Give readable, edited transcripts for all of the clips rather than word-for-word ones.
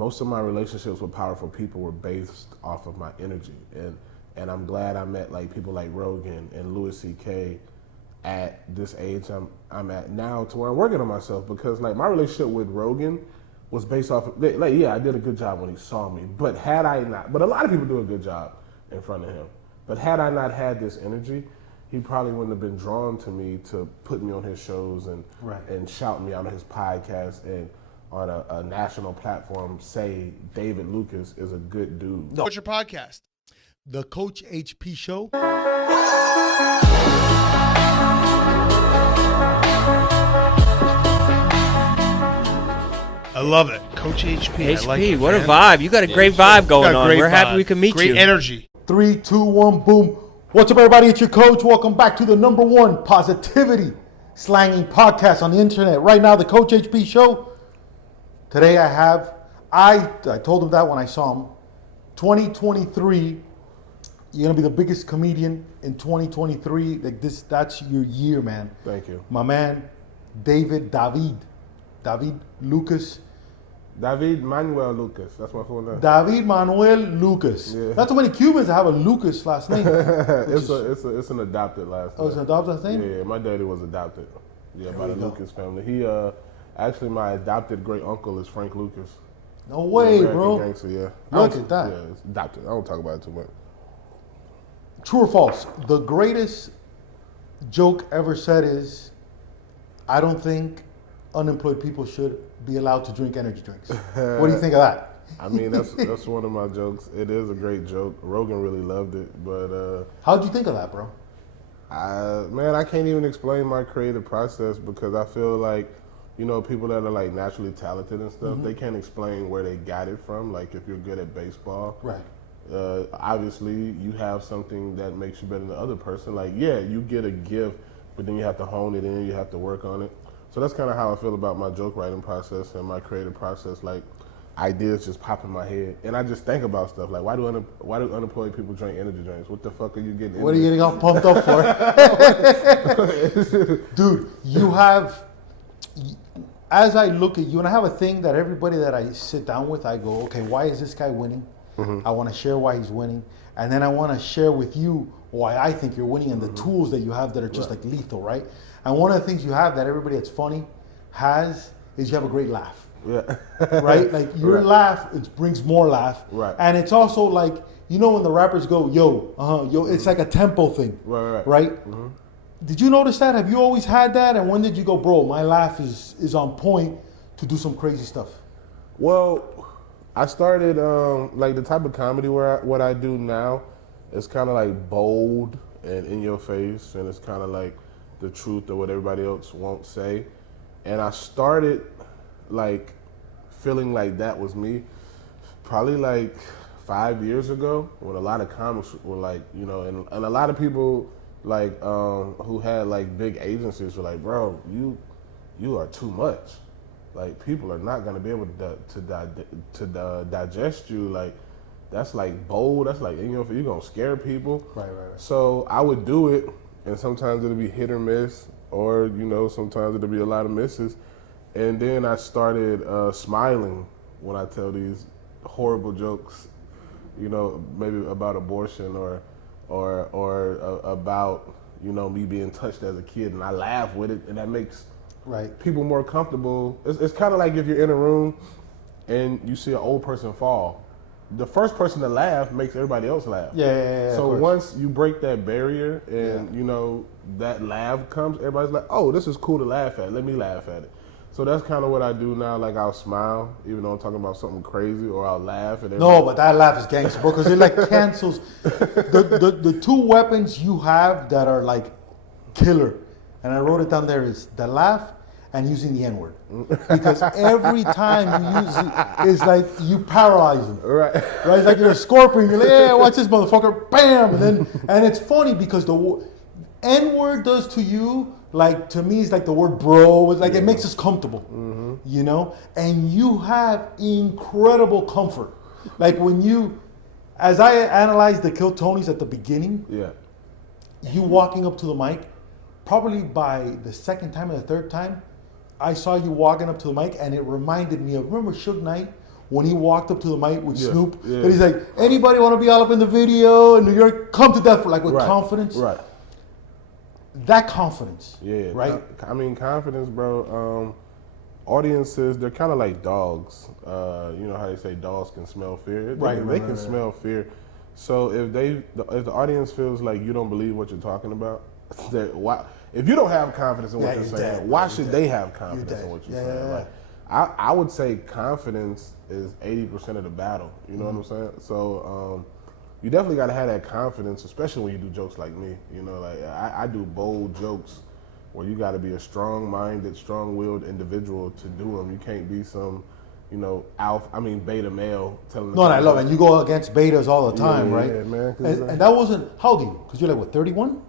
most of my relationships with powerful people were based off of my energy, and I'm glad I met like people like Rogan and Louis C.K. at this age I'm at now, to where I'm working on myself, because like my relationship with Rogan was based off of, like, yeah, I did a good job when he saw me, but had I not, but a lot of people do a good job in front of him, but had I not had this energy, he probably wouldn't have been drawn to me to put me on his shows and shout me out on his podcast and on a national platform say David Lucas is a good dude. What's your podcast? The Coach HP Show. I love it. Coach HP. HP, I like it, what man. a vibe. You got a great vibe going on. We're happy we can meet you. Great energy. 3, 2, 1, boom. What's up, everybody? It's your coach. Welcome back to the #1 positivity slanging podcast on the internet. Right now, the Coach HP Show. Today I told him that when I saw him. 2023, you're going to be the biggest comedian in 2023. That's your year, man. Thank you. My man, David Lucas. David Manuel Lucas, that's my full name. David Manuel Lucas. Yeah. Not too many Cubans that have a Lucas last name. It's an adopted last name. Oh, it's an adopted last name? Yeah, my daddy was adopted. Yeah, by the we go. Lucas family. He actually, my adopted great uncle is Frank Lucas. No way, American bro. Gangster, yeah. Look at that. Yeah, it's adopted. I don't talk about it too much. True or false? The greatest joke ever said is, I don't think unemployed people should be allowed to drink energy drinks. What do you think of that? I mean, that's one of my jokes. It is a great joke. Rogan really loved it, but How'd you think of that, bro? I can't even explain my creative process, because I feel like, you know, people that are like naturally talented and stuff, they can't explain where they got it from. Like if you're good at baseball, Right. Obviously you have something that makes you better than the other person. Like, yeah, you get a gift, but then you have to hone it in, you have to work on it. So that's kind of how I feel about my joke writing process and my creative process. Like, ideas just pop in my head, and I just think about stuff like, why do unemployed people drink energy drinks? What the fuck are you getting? What are you getting all pumped up for? Dude, you have, as I look at you, and I have a thing that everybody that I sit down with, I go, okay, why is this guy winning? I want to share why he's winning. And then I want to share with you why I think you're winning and the tools that you have that are just like lethal, right? And one of the things you have that everybody that's funny has is you have a great laugh. Yeah. Right? Like your laugh, it brings more laugh. Right. And it's also like, you know when the rappers go, yo, it's like a tempo thing. Right? Did you notice that? Have you always had that? And when did you go, bro, my laugh is on point to do some crazy stuff? Well, I started like the type of comedy what I do now is kind of like bold and in your face, and it's kind of like the truth of what everybody else won't say. And I started like feeling like that was me probably like 5 years ago, when a lot of comics were like, you know, and a lot of people like who had like big agencies were like, bro, you are too much. Like, people are not gonna be able to digest you. Like, that's like bold. That's like, you know, you're gonna scare people. Right. So I would do it, and sometimes it'll be hit or miss, or, you know, sometimes it'll be a lot of misses. And then I started smiling when I tell these horrible jokes, you know, maybe about abortion or about, you know, me being touched as a kid, and I laugh with it, and that makes people more comfortable. It's kind of like if you're in a room and you see an old person fall. The first person to laugh makes everybody else laugh. Yeah. So once you break that barrier and, you know, that laugh comes, everybody's like, oh, this is cool to laugh at. Let me laugh at it. So that's kind of what I do now. Like, I'll smile, even though I'm talking about something crazy, or I'll laugh. No, but that laugh is gangster, bro, because it like cancels the two weapons you have that are like killer. And I wrote it down there is the laugh and using the N-word. Because every time you use it, it's like you paralyze them. Right. It's like you're a scorpion. You're like, yeah, watch this motherfucker. Bam. And it's funny because the N-word does to you, like, to me, it's like the word bro. It's like, it makes us comfortable, you know? And you have incredible comfort. Like, when you, as I analyzed the Kill Tonys at the beginning, you walking up to the mic, probably by the second time or the third time, I saw you walking up to the mic, and it reminded me of, remember Suge Knight when he walked up to the mic with Yeah, Snoop, yeah. and he's like, anybody want to be all up in the video in New York? Come to death, like with Right, confidence. Right. That confidence. Yeah. Right? I mean, confidence, bro. Audiences, they're kind of like dogs. You know how they say dogs can smell fear? They can smell fear. So if the audience feels like you don't believe what you're talking about, why? If you don't have confidence in what you're saying, why should they have confidence in what you're saying? Like, I would say confidence is 80% of the battle. You know what I'm saying? So you definitely got to have that confidence, especially when you do jokes like me. You know, like I do bold jokes where you got to be a strong-minded, strong-willed individual to do them. You can't be some, beta male telling. No, and I love it. And you go against betas all the time, right? Yeah, man. And that wasn't, how old are you? Because you're like, what, 31?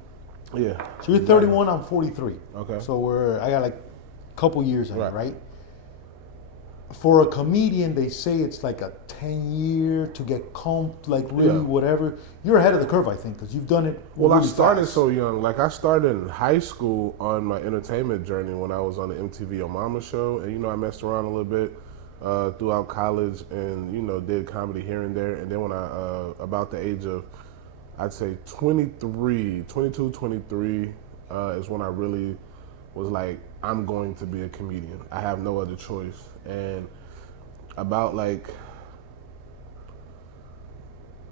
Yeah. So you're 31, I'm 43. Okay. So I got like a couple years on it, right? For a comedian, they say it's like a 10-year to get comped, like really whatever. You're ahead of the curve, I think, because you've done it. Well, really I started fast. so young. Like I started in high school on my entertainment journey when I was on the MTV Yo Mama show, and I messed around a little bit throughout college, and did comedy here and there. And then when I about the age of, I'd say 22, 23, is when I really was like, I'm going to be a comedian. I have no other choice. And about like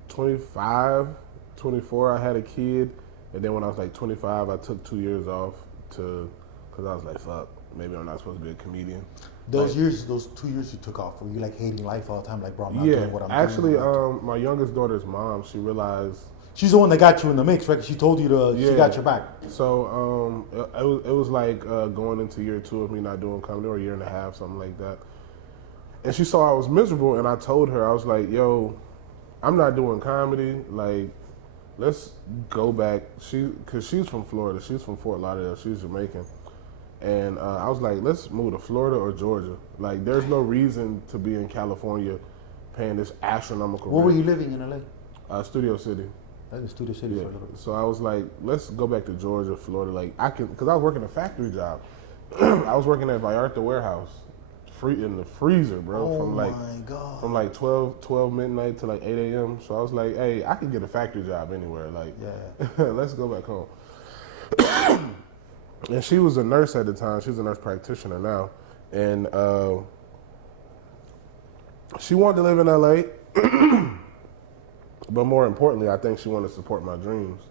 25, 24, I had a kid. And then when I was like 25, I took 2 years off because I was like, fuck, maybe I'm not supposed to be a comedian. Those 2 years you took off, were you like hating life all the time? Like, bro, I'm not doing what I'm actually, doing. my youngest daughter's mom, she realized. She's the one that got you in the mix, right? She told you she got your back. So it was like going into year 2 of me not doing comedy, or a year and a half, something like that. And she saw I was miserable, and I told her, I was like, yo, I'm not doing comedy. Like, let's go back. Because she's from Florida. She's from Fort Lauderdale. She's Jamaican. And I was like, let's move to Florida or Georgia. Like, there's no reason to be in California paying this astronomical Where were rent. you living in LA? Studio City. Like in Studio City for a little bit. So I was like, let's go back to Georgia, Florida. Like, because I was working a factory job. I was working at Vallarta Warehouse, in the freezer, bro. From like 12 midnight to like 8 a.m. So I was like, hey, I could get a factory job anywhere. Like, let's go back home. And she was a nurse at the time. She's a nurse practitioner now. And she wanted to live in LA. But more importantly, I think she wanted to support my dreams.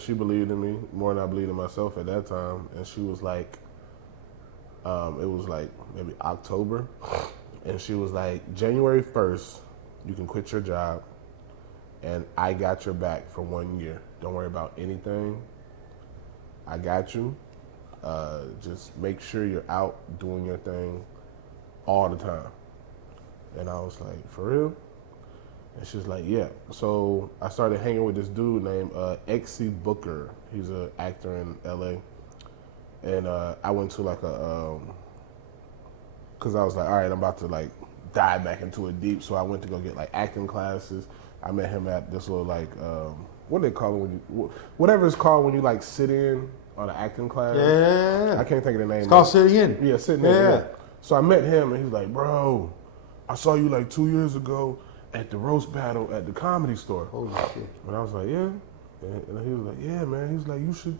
She believed in me more than I believed in myself at that time. And she was like, it was like maybe October. And she was like, January 1st, you can quit your job. And I got your back for 1 year. Don't worry about anything. I got you. Just make sure you're out doing your thing all the time. And I was like, for real? And she was like, yeah. So I started hanging with this dude named Exy Booker. He's an actor in LA. And I went to like because I was like, all right, I'm about to like dive back into it deep. So I went to go get like acting classes. I met him at this little like, what do they call it when you, whatever it's called when you like sit in on an acting class. Yeah. I can't think of the name. It's called sitting in. Yeah, sitting in. Yeah. So I met him and he's like, bro, I saw you like 2 years ago at the roast battle at the Comedy Store. Holy shit. And I was like, yeah. And he was like, yeah, man. He's like, you should,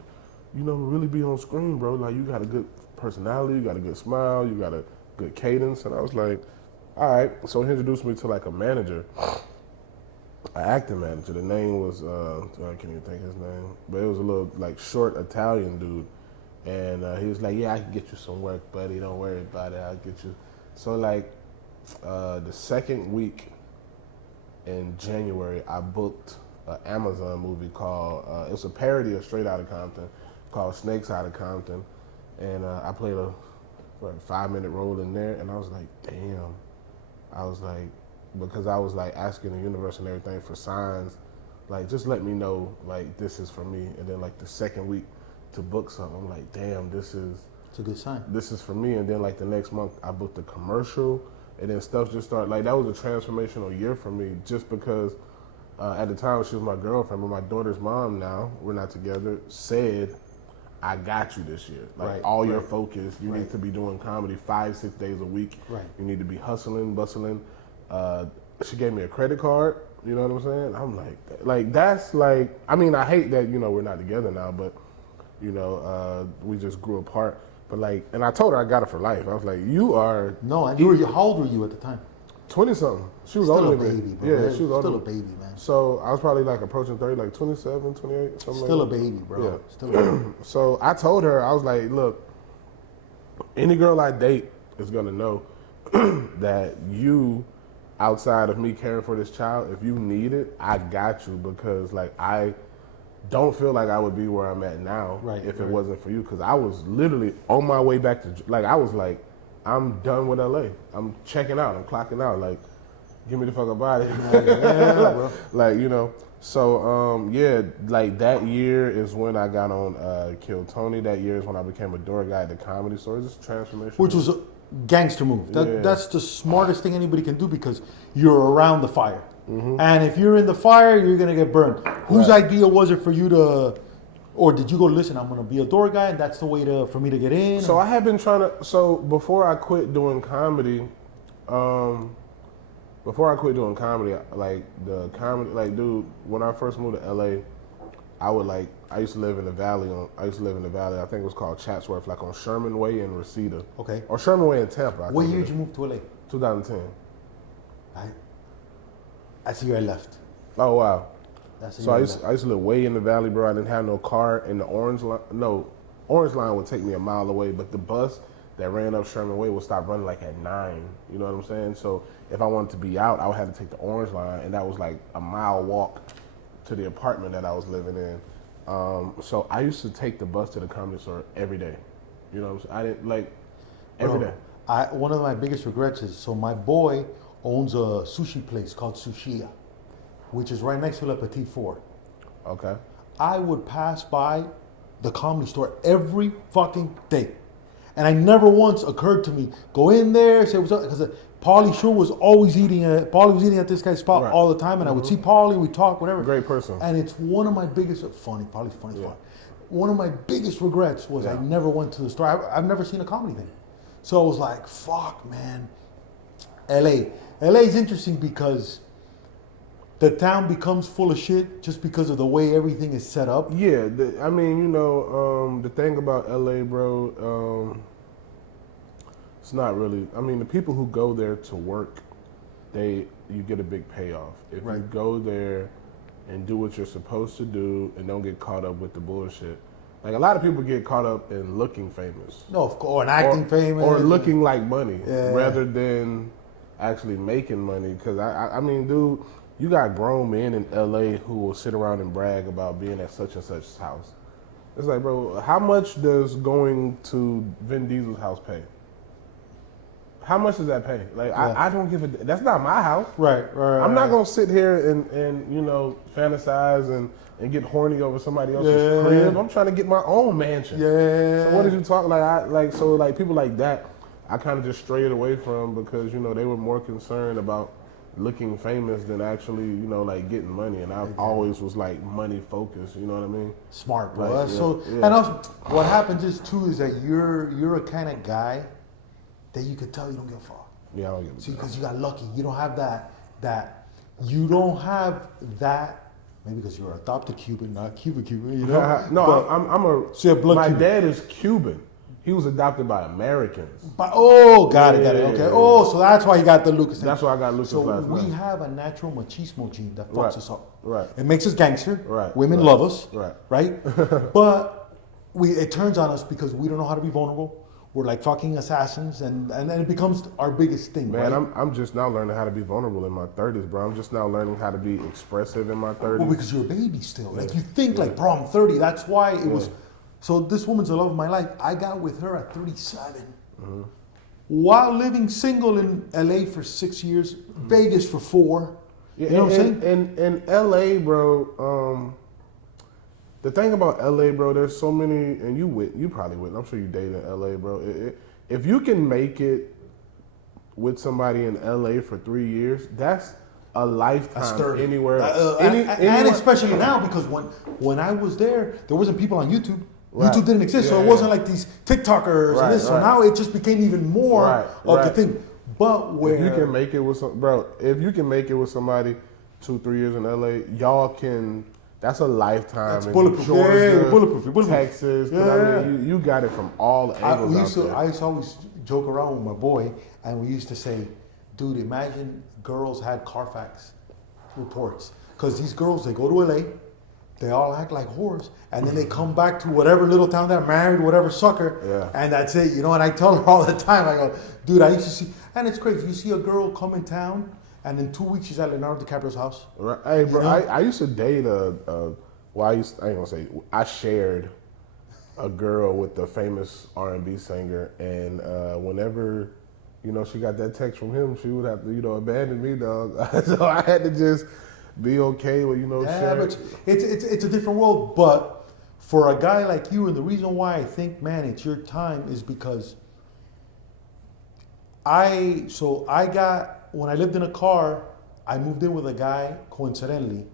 really be on screen, bro. Like, you got a good personality, you got a good smile, you got a good cadence. And I was like, all right. So he introduced me to like a manager, an acting manager. The name was, I can't even think his name, but it was a little like short Italian dude. And he was like, yeah, I can get you some work, buddy. Don't worry about it. I'll get you. So like the second week in January, I booked an Amazon movie called, it's a parody of Straight Outta Compton, called Snakes Outta Compton. And I played a 5-minute role in there, and I was like, damn. I was like, because I was like asking the universe and everything for signs, like just let me know like this is for me. And then like the second week to book something, I'm like, damn, it's a good sign. This is for me. And then like the next month I booked a commercial, and then stuff just started, like that was a transformational year for me, just because at the time she was my girlfriend, but my daughter's mom now, we're not together, said, I got you this year. Like Right, all your right. focus, you need to be doing comedy 5-6 days a week. Right. You need to be hustling, bustling. She gave me a credit card. You know what I'm saying? I'm like that's like. I mean, I hate that we're not together now, but we just grew apart. But like, and I told her I got it for life. I was like, you are No, and you were, how old were you at the time? 20 something. She was Still older a than me. baby, bro. Yeah, man. she was older. Still a than me. baby, man. So I was probably like approaching 30, like 27, 28, something Still a like that. baby, bro. Yeah. Still a baby. So I told her, I was like, look, any girl I date is gonna know that you, outside of me caring for this child, if you need it, I got you, because like I don't feel like I would be where I'm at now Right, if it right. wasn't for you, because I was literally on my way back to, like I was like, I'm done with LA. I'm checking out. I'm clocking out. Like, get me the fuck up out of here. Yeah, bro. Like, So, like that year is when I got on Kill Tony. That year is when I became a door guy at the Comedy Store. It's just a transformation. Which was a gangster move. Yeah. That's the smartest thing anybody can do, because you're around the fire. Mm-hmm. And if you're in the fire, you're going to get burned. Whose idea was it for you to, or did you go, listen, I'm going to be a door guy and that's the way for me to get in? So I had been trying to. So before I quit doing comedy, like the comedy, like dude, when I first moved to LA, I used to live in the valley. I think it was called Chatsworth, like on Sherman Way and Reseda. Okay. Or Sherman Way in Tampa. What year did you move to LA? 2010. That's the year I left. Oh wow. That's the So year I used to live way in the valley, bro. I didn't have no car, and the Orange Line would take me a mile away, but the bus that ran up Sherman Way would stop running like at 9. You know what I'm saying? So if I wanted to be out, I would have to take the Orange Line, and that was like a mile walk to the apartment that I was living in. So I used to take the bus to the Comedy Store every day. You know what I'm saying? I didn't like every day. One of my biggest regrets is, so my boy owns a sushi place called Sushiya, which is right next to Le Petit Four. Okay. I would pass by the Comedy Store every fucking day. And I never once occurred to me, go in there, say what's up, because Paulie Shore was always eating at this guy's spot Right. all the time, and I would see Paulie, we talk, whatever. Great person. And it's one of my biggest, Paulie's funny as fuck. One of my biggest regrets was I never went to the store. I've never seen a comedy thing. So I was like, fuck, man. LA is interesting because the town becomes full of shit just because of the way everything is set up. Yeah, the thing about LA, bro, it's not really. I mean, the people who go there to work, you get a big payoff. If you go there and do what you're supposed to do and don't get caught up with the bullshit. Like a lot of people get caught up in looking famous. No, of course, and acting famous. Or looking like money Yeah. rather than actually making money. Because, I mean, dude, you got grown men in LA who will sit around and brag about being at such and such house. It's like, bro, how much does going to Vin Diesel's house pay? How much does that pay? Like, I don't give a. That's not my house. Right. I'm not gonna sit here and fantasize and get horny over somebody else's crib. I'm trying to get my own mansion. Yeah. So what did you talk like? People like that, I kind of just strayed away from because they were more concerned about looking famous than actually like getting money, and I always was like money focused. You know what I mean? Smart, bro. Like, And also, what happens is too is that you're a kind of guy that you could tell you don't give a fuck. Yeah, I don't give a See, fuck. because you got lucky. You don't have that. You don't have that. Maybe because you're adopted Cuban, not Cuban. No, But- I'm a. So you're blood my Cuban. dad is Cuban. He was adopted by Americans. Got it. Okay. Yeah. Oh, so that's why you got the Lucas thing. That's why I got Lucas So last we name. have a natural machismo gene that fucks Right. us up. Right. It makes us gangster. Right. Women Right. love us. Right. Right. But it turns on us because we don't know how to be vulnerable. We're like fucking assassins, and it becomes our biggest thing. Man, right? I'm just now learning how to be vulnerable in my 30s, bro. I'm just now learning how to be expressive in my 30s. Well, because you're a baby still. Like you think like, bro, I'm 30. That's why it was. So this woman's the love of my life. I got with her at 37. While living single in LA for 6 years, Vegas for 4. Yeah, you know what I'm saying? In LA, bro, the thing about LA, bro, there's so many, and you probably wouldn't. I'm sure you date in LA, bro. If you can make it with somebody in LA for 3 years, that's a lifetime That's 30. anywhere. And anywhere. especially now, because when I was there wasn't people on YouTube. Right. YouTube didn't exist, so it wasn't like these TikTokers and this. So now it just became even more of the thing. But where if you can make it with if you can make it with somebody 2-3 years in LA, y'all can. That's a lifetime. That's bulletproof. Georgia, bulletproof. Texas. I mean, you got it from all angles. I used to always joke around with my boy, and we used to say, dude, imagine girls had Carfax reports. Because these girls, they go to LA, they all act like whores, and then they come back to whatever little town they're married, whatever sucker, and that's it, you know. And I tell her all the time, I go, dude, I used to see, and it's crazy. You see a girl come in town, and in 2 weeks she's at Leonardo DiCaprio's house. Right. Hey, bro, you know? I used to date I shared a girl with a famous R&B singer, and whenever, you know, she got that text from him, she would have to, you know, abandon me, dog. So I had to just be okay with, you know, sharing. But it's a different world. But for a guy like you, and the reason why I think, man, it's your time is because when I lived in a car, I moved in with a guy coincidentally.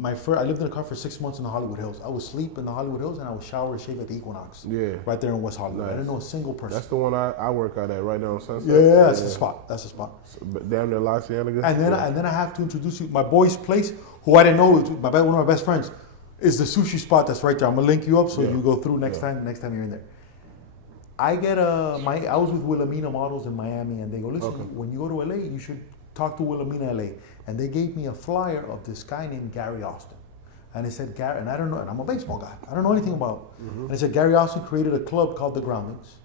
I lived in a car for 6 months in the Hollywood Hills. I would sleep in the Hollywood Hills, and I would shower and shave at the Equinox. Yeah. Right there in West Hollywood. Nice. I didn't know a single person. That's the one I work out at right there on Sunset. Yeah, that's the spot. That's the spot. But damn near La Cienega. And then I have to introduce you. My boy's place, who I didn't know, one of my best friends, is the sushi spot that's right there. I'm gonna link you up so you go through next time you're in there. I was with Wilhelmina Models in Miami, and they go, listen, when you go to LA, you should talk to Wilhelmina LA. And they gave me a flyer of this guy named Gary Austin. And it said, Gary, and I don't know, and I'm a baseball guy. I don't know anything about it. And it said, Gary Austin created a club called the Groundlings.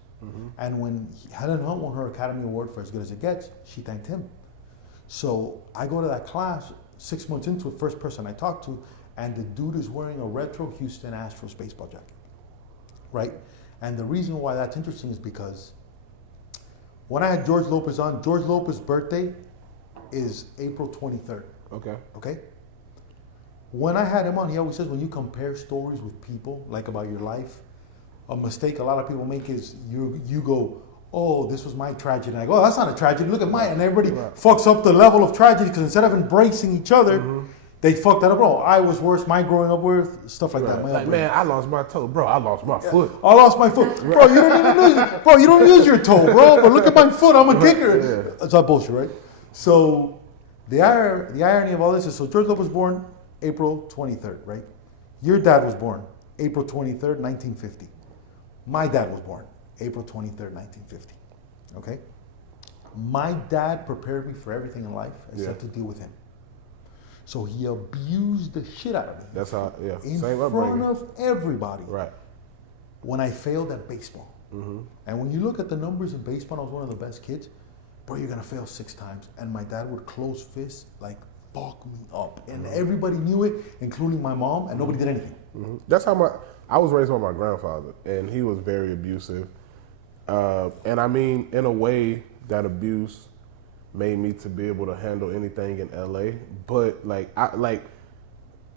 And when Helen Hunt won her Academy Award for As Good as It Gets, she thanked him. So I go to that class, 6 months into it, first person I talked to, and the dude is wearing a retro Houston Astros baseball jacket, right? And the reason why that's interesting is because when I had George Lopez on, George Lopez's birthday is April 23rd. Okay? When I had him on, he always says when you compare stories with people, like about your life, a mistake a lot of people make is you go, oh, this was my tragedy. And I go, oh, that's not a tragedy. Look at mine. And everybody fucks up the level of tragedy because instead of embracing each other, they fuck that up. Bro, I was worse. My growing up with stuff like that. Like, man, I lost my toe. Bro, I lost my foot. I lost my foot. Bro, you don't even use it. Bro, you don't use your toe, bro. But look at my foot. I'm a kicker. That's not bullshit, right? So the irony of all this is, so George Lopez was born April 23rd, right? Your dad was born April 23rd, 1950. My dad was born April 23rd, 1950. Okay? My dad prepared me for everything in life except to deal with him. So he abused the shit out of me. That's how, in same front upbringing. of everybody. Right. When I failed at baseball. And when you look at the numbers in baseball, I was one of the best kids. Bro, you're gonna fail 6 times. And my dad would close fists like, fuck me up. And everybody knew it, including my mom, and nobody did anything. That's how I was raised by my grandfather, and he was very abusive. And I mean, in a way, that abuse made me to be able to handle anything in LA. But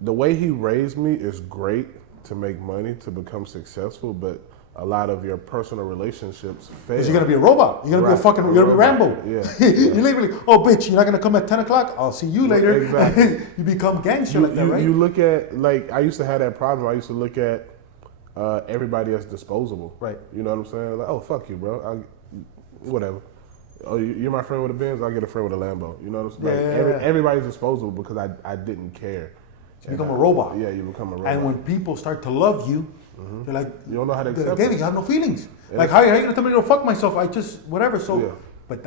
the way he raised me is great to make money, to become successful, but a lot of your personal relationships fail. Because you're gonna be a robot. You're gonna be you're gonna be Rambo. Yeah. You're literally, oh bitch, you're not gonna come at 10 o'clock? I'll see you later. Exactly. You become gangster like that, right? You look at, like, I used to have that problem. I used to look at everybody as disposable. Right. You know what I'm saying? Like, oh, fuck you, bro. Whatever. Oh, you're my friend with a Benz, I'll get a friend with a Lambo. You know what I'm saying? Like, everybody's disposable because I didn't care. You become a robot. Yeah, you become a robot. And when people start to love you, they're like, you don't know how to accept David, it. you have no feelings. Like, how are you going to tell me to go fuck myself? I just, whatever. So, but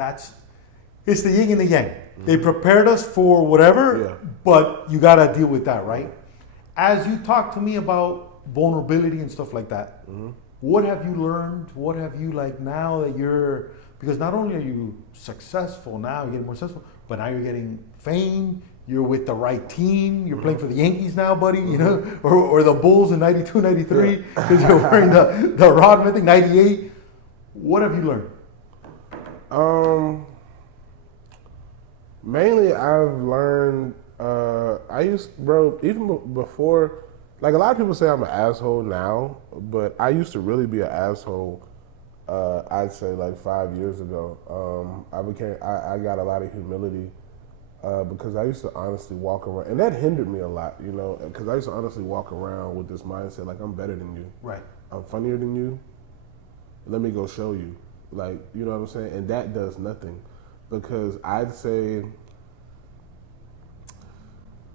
it's the yin and the yang. They prepared us for whatever, but you got to deal with that, right? As you talk to me about vulnerability and stuff like that, what have you learned? What have you, like, now that you're, because not only are you successful now, you're getting more successful, but now you're getting fame. You're with the right team. You're playing for the Yankees now, buddy, you know, or the Bulls in 92, 93, because you're wearing the Rodman thing, 98. What have you learned? Mainly I've learned, even before, like, a lot of people say I'm an asshole now, but I used to really be an asshole, I'd say like 5 years ago. I got a lot of humility because I used to honestly walk around, and that hindered me a lot, you know, because I used to honestly walk around with this mindset like I'm better than you, Right. I'm funnier than you. Let me go show you, like, you know what I'm saying, and that does nothing, because I'd say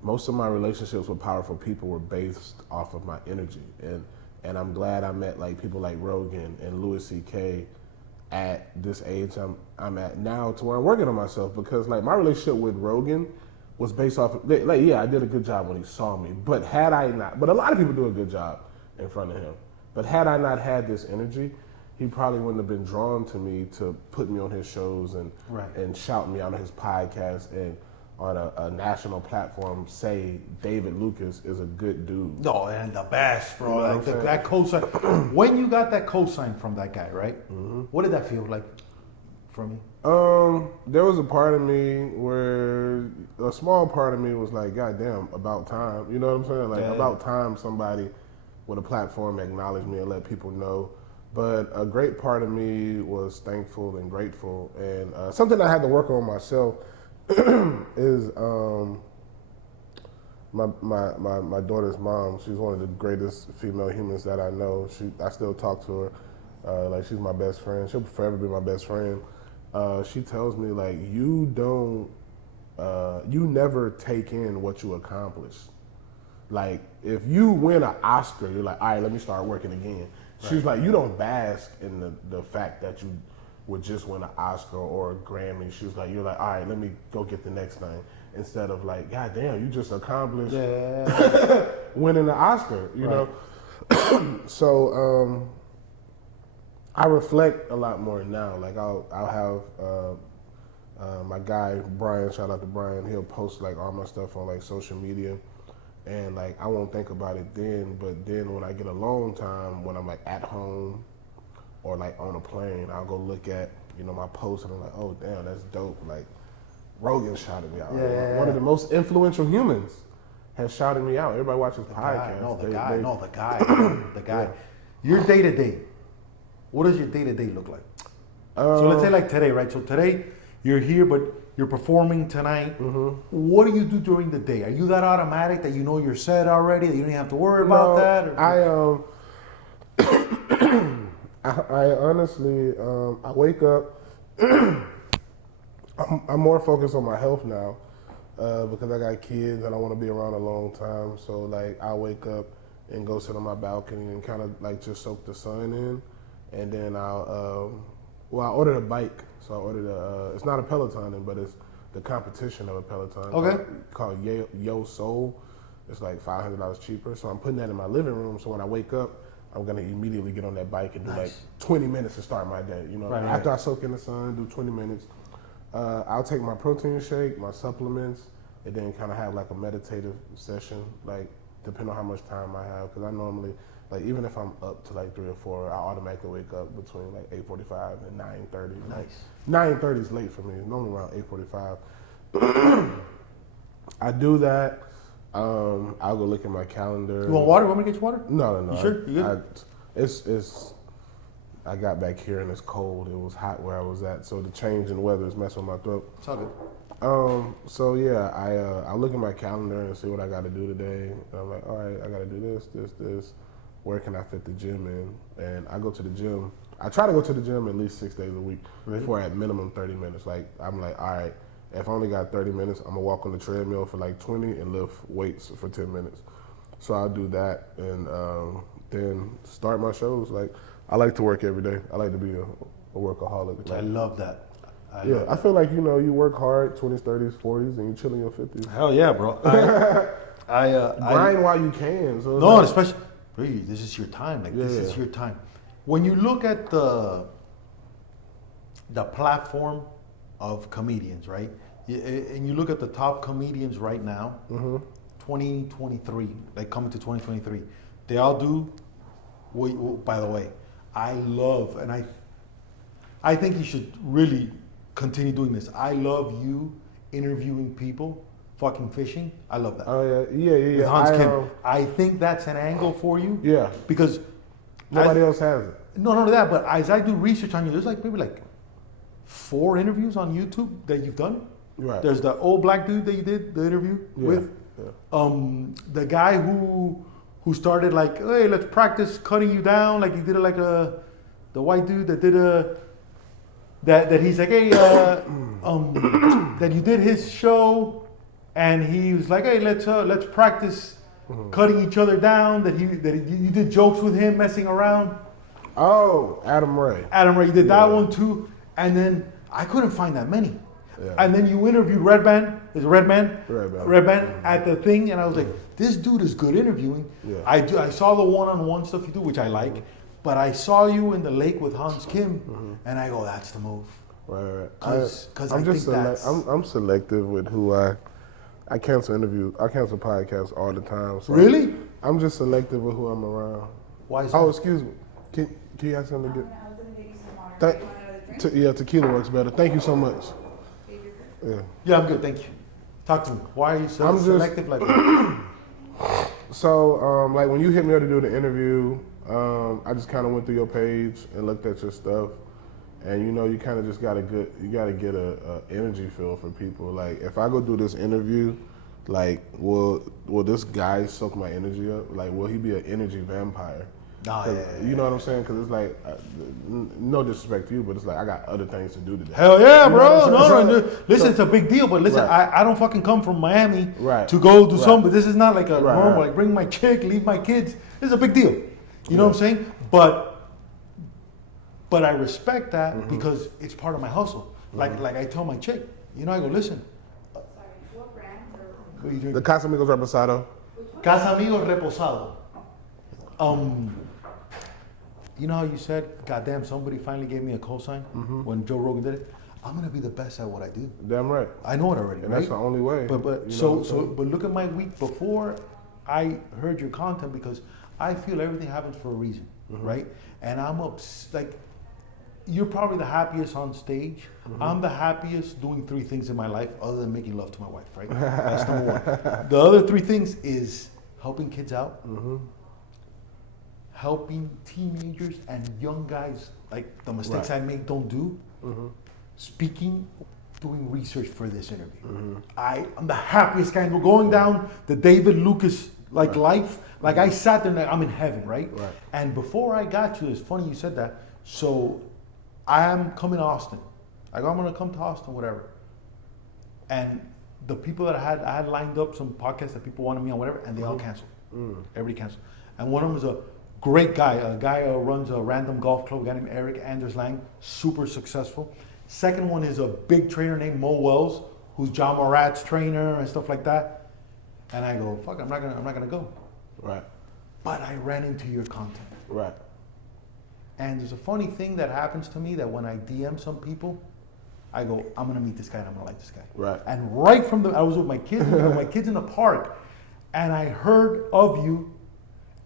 most of my relationships with powerful people were based off of my energy, and I'm glad I met like people like Rogan and Louis C.K. at this age I'm at now, to where I'm working on myself, because like my relationship with Rogan was based off of, like, yeah, I did a good job when he saw me, but a lot of people do a good job in front of him, but had I not had this energy, he probably wouldn't have been drawn to me to put me on his shows and shout me out on his podcast and on a national platform say David Lucas is a good dude. No, and the best, bro. You know Like that cosign. When you got that cosign from that guy, right? Mm-hmm. What did that feel like from you? There was a part of me where a small part of me was like, God damn, about time. You know what I'm saying? Like, about time somebody with a platform acknowledged me and let people know. But a great part of me was thankful and grateful. And something I had to work on myself is my daughter's mom. She's one of the greatest female humans that I know. I still talk to her like she's my best friend. She'll forever be my best friend. She tells me like, you never take in what you accomplish. Like if you win an Oscar, you're like, all right, let me start working again. She's like, you don't bask in the fact that you would just win an Oscar or a Grammy. She was like, you're like, all right, let me go get the next thing. Instead of like, God damn, you just accomplished winning the Oscar, you know? So I reflect a lot more now. Like I'll have my guy, Brian, shout out to Brian, he'll post like all my stuff on like social media. And like, I won't think about it then, but then when I get alone time, when I'm like at home, or like on a plane, I'll go look at, you know, my posts and I'm like, oh damn, that's dope. Like Rogan shouted me out. One of the most influential humans has shouted me out. Everybody watches podcasts. The guy. Your day to day. What does your day to day look like? So let's say like today, right? So today you're here, but you're performing tonight. Mm-hmm. What do you do during the day? Are you that automatic that you know you're set already, that you don't have to worry about that? Or? I honestly, I wake up, I'm more focused on my health now because I got kids and I want to be around a long time. So like I wake up and go sit on my balcony and kind of like just soak the sun in. And then I ordered a bike. So I ordered it's not a Peloton, but it's the competition of a Peloton. Called Yo Soul. It's like $500 cheaper. So I'm putting that in my living room. So when I wake up, I'm gonna immediately get on that bike and do like 20 minutes to start my day. You know, after I soak in the sun, do 20 minutes. I'll take my protein shake, my supplements, and then kind of have like a meditative session, like depending on how much time I have. Because I normally, like even if I'm up to like 3 or 4, I automatically wake up between like 8:45 and 9:30. Nice. 9:30 is late for me. It's normally around 8:45. I do that. I'll go look at my calendar. You want water? Want me to get you water? No. You sure? You good? I got back here and it's cold. It was hot where I was at, so the change in weather is messing with my throat. It's all good. So yeah, I look at my calendar and see what I got to do today. And I'm like, all right, I got to do this. Where can I fit the gym in? And I go to the gym. I try to go to the gym at least 6 days a week for at minimum 30 minutes. Like I'm like, all right, if I only got 30 minutes, I'm gonna walk on the treadmill for like 20 and lift weights for 10 minutes. So I'll do that and then start my shows. Like I like to work every day. I like to be a workaholic. I love that. I feel like, you know, you work hard, 20s, 30s, 40s, and you chill in your 50s. Hell yeah, bro. Grind while you can. So no, like, especially, really, this is your time. Like, this is your time. When you look at the platform of comedians, right? And you look at the top comedians right now, 2023, like coming to 2023, they all do, by the way, I love, and I think you should really continue doing this. I love you interviewing people, fucking fishing. I love that. Oh yeah. With Hans Kim. I think that's an angle for you. Yeah. Because nobody else has it. No, not only that, but as I do research on you, there's like maybe like 4 interviews on YouTube that you've done. Right. There's the old black dude that you did the interview with. Yeah. The guy who started like, hey, let's practice cutting you down. Like he did it like the white dude that did that he's like, hey, that you did his show, and he was like, hey, let's practice cutting each other down. That you did jokes with him messing around. Oh, Adam Ray. Adam Ray, you did that one too, and then I couldn't find that many. Yeah. And then you interviewed Redman. Is it Redman? Redman. At the thing, and I was like, this dude is good interviewing. Yeah. I saw the one-on-one stuff you do, which I like, but I saw you in the lake with Hans Kim, and I go, that's the move. Right. Because I I'm think just that's... I'm selective with who I cancel interviews. I cancel podcasts all the time. So Really? I'm just selective with who I'm around. Why is that? Oh, excuse me. Can you have something to get? I was going to get you some water. You want another drink? Tequila works better. Thank you so much. Yeah. Yeah, I'm good, thank you. Talk to me. Why are you so I'm just- selective like that? So, like when you hit me up to do the interview, I just kind of went through your page and looked at your stuff, and you kind of just got to get a energy feel for people. Like if I go do this interview, like will this guy soak my energy up? Like will he be an energy vampire? Nah, yeah. You know what I'm saying? Because it's like, no disrespect to you, but it's like I got other things to do today. Hell yeah, You know bro. what I'm No, saying? listen, it's a big deal, but listen, Right. I don't fucking come from Miami Right. to go do Right. something. This is not like a Right, normal, right. like bring my chick, leave my kids. This is a big deal. You know what I'm saying? But I respect that Mm-hmm. because it's part of my hustle. Like I tell my chick, I go, listen, Sorry, what brand or what are you The drinking? Casamigos Reposado. Casamigos Reposado. You know how you said, goddamn, somebody finally gave me a cosign when Joe Rogan did it? I'm gonna be the best at what I do. Damn right. I know it already, And right? that's the only way. But You know what I'm so saying? but look at my week before I heard your content because I feel everything happens for a reason, right? And I'm like, you're probably the happiest on stage. I'm the happiest doing 3 things in my life other than making love to my wife, right? That's number 1. The other 3 things is helping kids out, helping teenagers and young guys, like the mistakes I make, don't do. Speaking, doing research for this interview. I'm the happiest guy. We're going down the David Lucas life. Like I sat there and I'm in heaven, right? And before I got you, it's funny you said that. So I am coming to Austin. I go, I'm gonna come to Austin, whatever. And the people that I had lined up some podcasts that people wanted me on, whatever, and they all canceled. Everybody canceled. And one of them was a great guy, who runs a random golf club, a guy named Eric Anders Lang, super successful. Second one is a big trainer named Mo Wells, who's John Morat's trainer and stuff like that. And I go, fuck, I'm not gonna go. Right. But I ran into your content. Right. And there's a funny thing that happens to me that when I DM some people, I go, I'm gonna meet this guy and I'm gonna like this guy. Right. And right from I was with my kids, in the park, and I heard of you,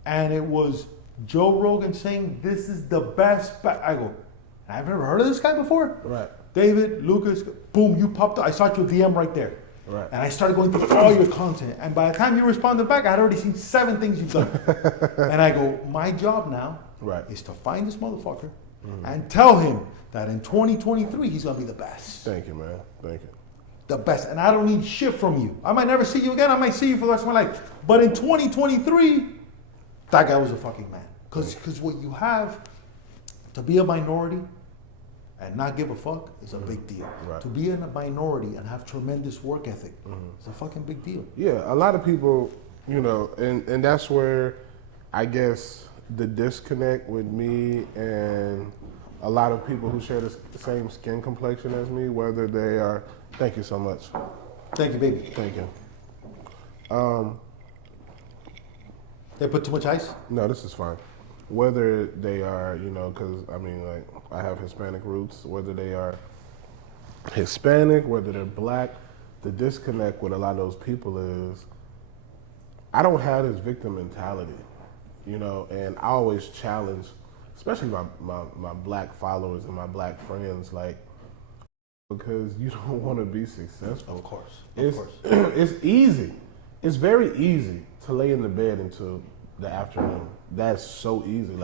and it was Joe Rogan saying this is the best. I go, I've never heard of this guy before. Right. David Lucas, boom, you popped up. I saw your DM right there. Right. And I started going through all your content. And by the time you responded back, I had already seen 7 things you've done. And I go, my job now is to find this motherfucker and tell him that in 2023, he's going to be the best. Thank you, man. Thank you. The best. And I don't need shit from you. I might never see you again. I might see you for the rest of my life. But in 2023, that guy was a fucking man. Because what you have, to be a minority and not give a fuck is a big deal. Right. To be in a minority and have tremendous work ethic is a fucking big deal. Yeah, a lot of people, and that's where I guess the disconnect with me and a lot of people who share the same skin complexion as me, whether they are, thank you so much. Thank you, baby. Thank you. They put too much ice? No, this is fine. Whether they are, because I have Hispanic roots, whether they are Hispanic, whether they're black, the disconnect with a lot of those people is I don't have this victim mentality, and I always challenge, especially my black followers and my black friends, because you don't want to be successful. Of course. It's easy. It's very easy to lay in the bed until the afternoon. That's so easy.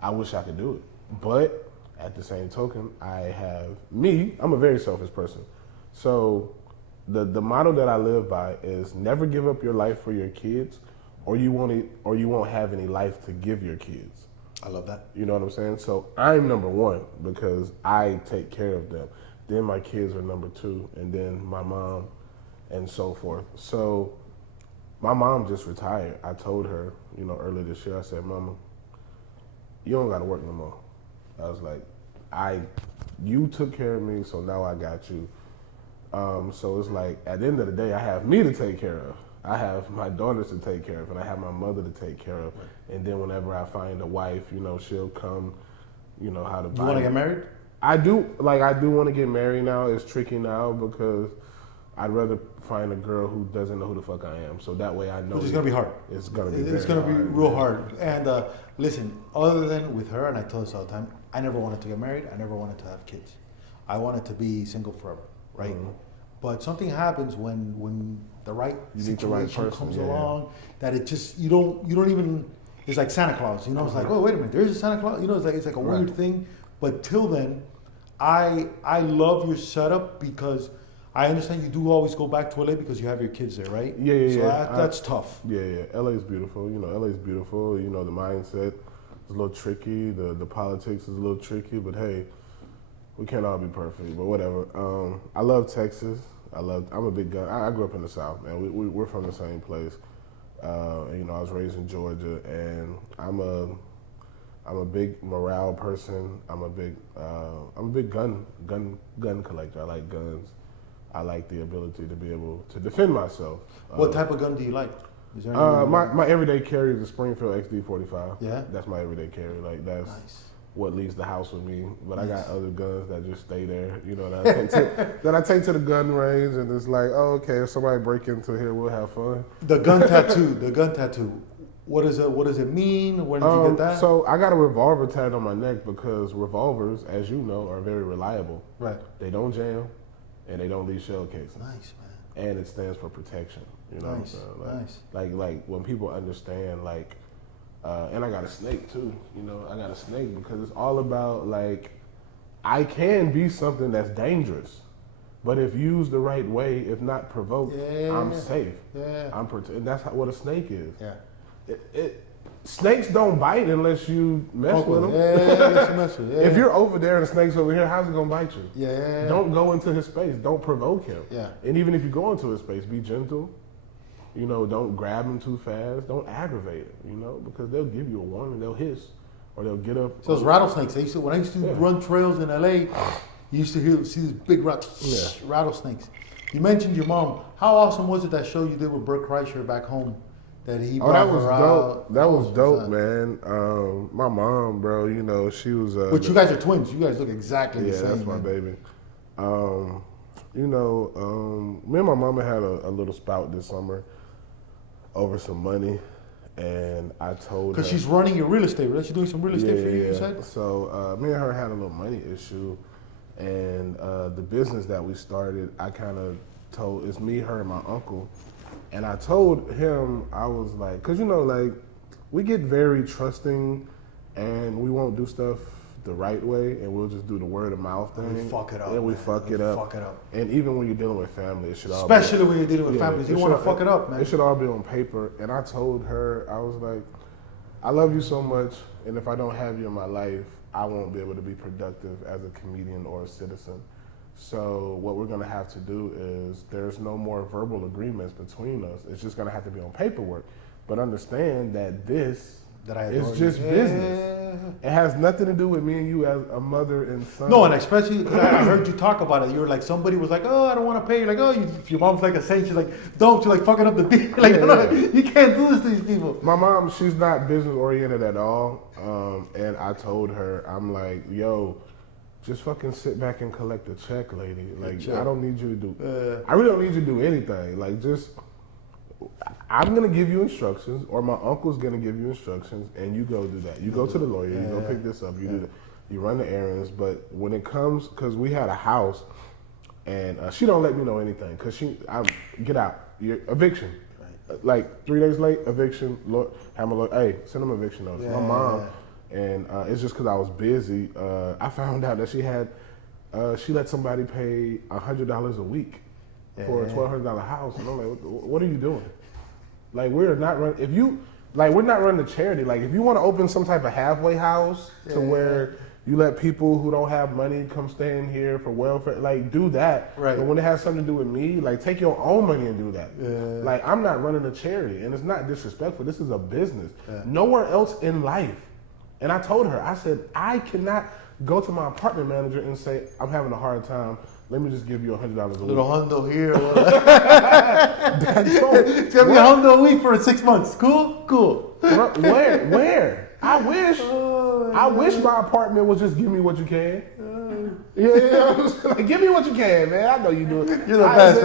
I wish I could do it. But at the same token, I'm a very selfish person. So the motto that I live by is never give up your life for your kids, or you won't have any life to give your kids. I love that. You know what I'm saying? So I'm number one because I take care of them. Then my kids are number two, and then my mom, and so forth. So my mom just retired. I told her, earlier this year, I said, Mama, you don't got to work no more. I was like, you took care of me, so now I got you. So it's like, at the end of the day, I have me to take care of. I have my daughters to take care of, and I have my mother to take care of. And then whenever I find a wife, she'll come, how to buy. You want to get married? I do want to get married now. It's tricky now because I'd rather find a girl who doesn't know who the fuck I am. So that way I know. Which is going to be hard. It's going to be real hard. And listen, other than with her, and I tell this all the time, I never wanted to get married. I never wanted to have kids. I wanted to be single forever, right? Mm-hmm. But something happens when the right situation comes along that it just you don't even. It's like Santa Claus, It's like, oh, wait a minute, there's a Santa Claus, It's like a weird thing. But till then, I love your setup because I understand you do always go back to LA because you have your kids there, right? Yeah. So that's tough. Yeah. LA's beautiful. LA's beautiful. The mindset is a little tricky. The politics is a little tricky. But hey, we can't all be perfect. But whatever. I love Texas. I'm a big gun. I grew up in the South, man. We're from the same place. I was raised in Georgia, and I'm a big morale person. I'm a big gun collector. I like guns. I like the ability to be able to defend myself. What type of gun do you like? Is there my everyday carry is a Springfield XD45. Yeah, that's my everyday carry. Like that's nice. What leaves the house with me. But Nice. I got other guns that just stay there. That I take to the gun range, and it's like, oh, okay, if somebody break into here, we'll have fun. The gun tattoo. What does it mean? When did you get that? So I got a revolver tatted on my neck because revolvers, as you know, are very reliable. Right. They don't jam, and they don't leave shell casings. Nice, man. And it stands for protection. Nice. Like when people understand, and I got a snake too. I got a snake because it's all about I can be something that's dangerous, but if used the right way, if not provoked, I'm safe. Yeah. I'm protected. And that's what a snake is. Yeah. Snakes don't bite unless you mess with them. Yeah. If you're over there and the snake's over here, how's it gonna bite you? Yeah. Don't go into his space. Don't provoke him. Yeah. And even if you go into his space, be gentle. Don't grab him too fast. Don't aggravate him, because they'll give you a warning. They'll hiss or they'll get up. So those rattlesnakes. When I used to run trails in LA, you used to see these big rattlesnakes. You mentioned your mom. How awesome was it that show you did with Bert Kreischer back home? That he brought that was her dope. out. That was dope, man. My mom, bro, she was. But you guys are twins. You guys look exactly the same. Yeah, that's my baby. Me and my mama had a little spout this summer over some money, and I told her because she's running your real estate, right? She's doing some real estate for you. You said. So me and her had a little money issue, and the business that we started, I kind of told it's me, her, and my uncle. And I told him, I was like, because we get very trusting and we won't do stuff the right way and we'll just do the word of mouth thing. We fuck it up. And we fuck it up. And even when you're dealing with family, it should all Especially when you're dealing with families, you don't want to fuck it up, man. It should all be on paper. And I told her, I was like, I love you so much, and if I don't have you in my life, I won't be able to be productive as a comedian or a citizen. So what we're gonna have to do is there's no more verbal agreements between us. It's just gonna have to be on paperwork. But understand that this is just business. It has nothing to do with me and you as a mother and son. No, and especially I heard you talk about it. You were like, somebody was like, oh, I don't want to pay. You're like, oh, your mom's like a saint. She's like, don't. You're like fucking up the deal. Like, no, you can't do this to these people. My mom, she's not business oriented at all. And I told her, I'm like, yo, just fucking sit back and collect the check, lady. Like, I don't need you to do, I really don't need you to do anything. Like, just, I'm going to give you instructions, or my uncle's going to give you instructions, and you go do that. You go to the lawyer, you go pick this up, you do that. You run the errands, but when it comes, because we had a house, and she don't let me know anything, because get out, eviction. Like 3 days late, eviction, have my lawyer, hey, send them eviction notice. My mom, and it's just because I was busy, I found out that she let somebody pay $100 a week for a $1,200 house, and I'm like, what are you doing? Like, we're not running. We're not running a charity. Like, if you want to open some type of halfway house to where you let people who don't have money come stay in here for welfare, like, do that. Right. But when it has something to do with me, like, take your own money and do that. Yeah. Like, I'm not running a charity, and it's not disrespectful. This is a business. Nowhere else in life. And I told her, I said, I cannot go to my apartment manager and say, I'm having a hard time. Let me just give you $100 a week. Little hundo here. That's Give me $100 a week for 6 months. Cool. Where? I wish my apartment was just give me what you can. Like, give me what you can, man. I know you do it. You're the best.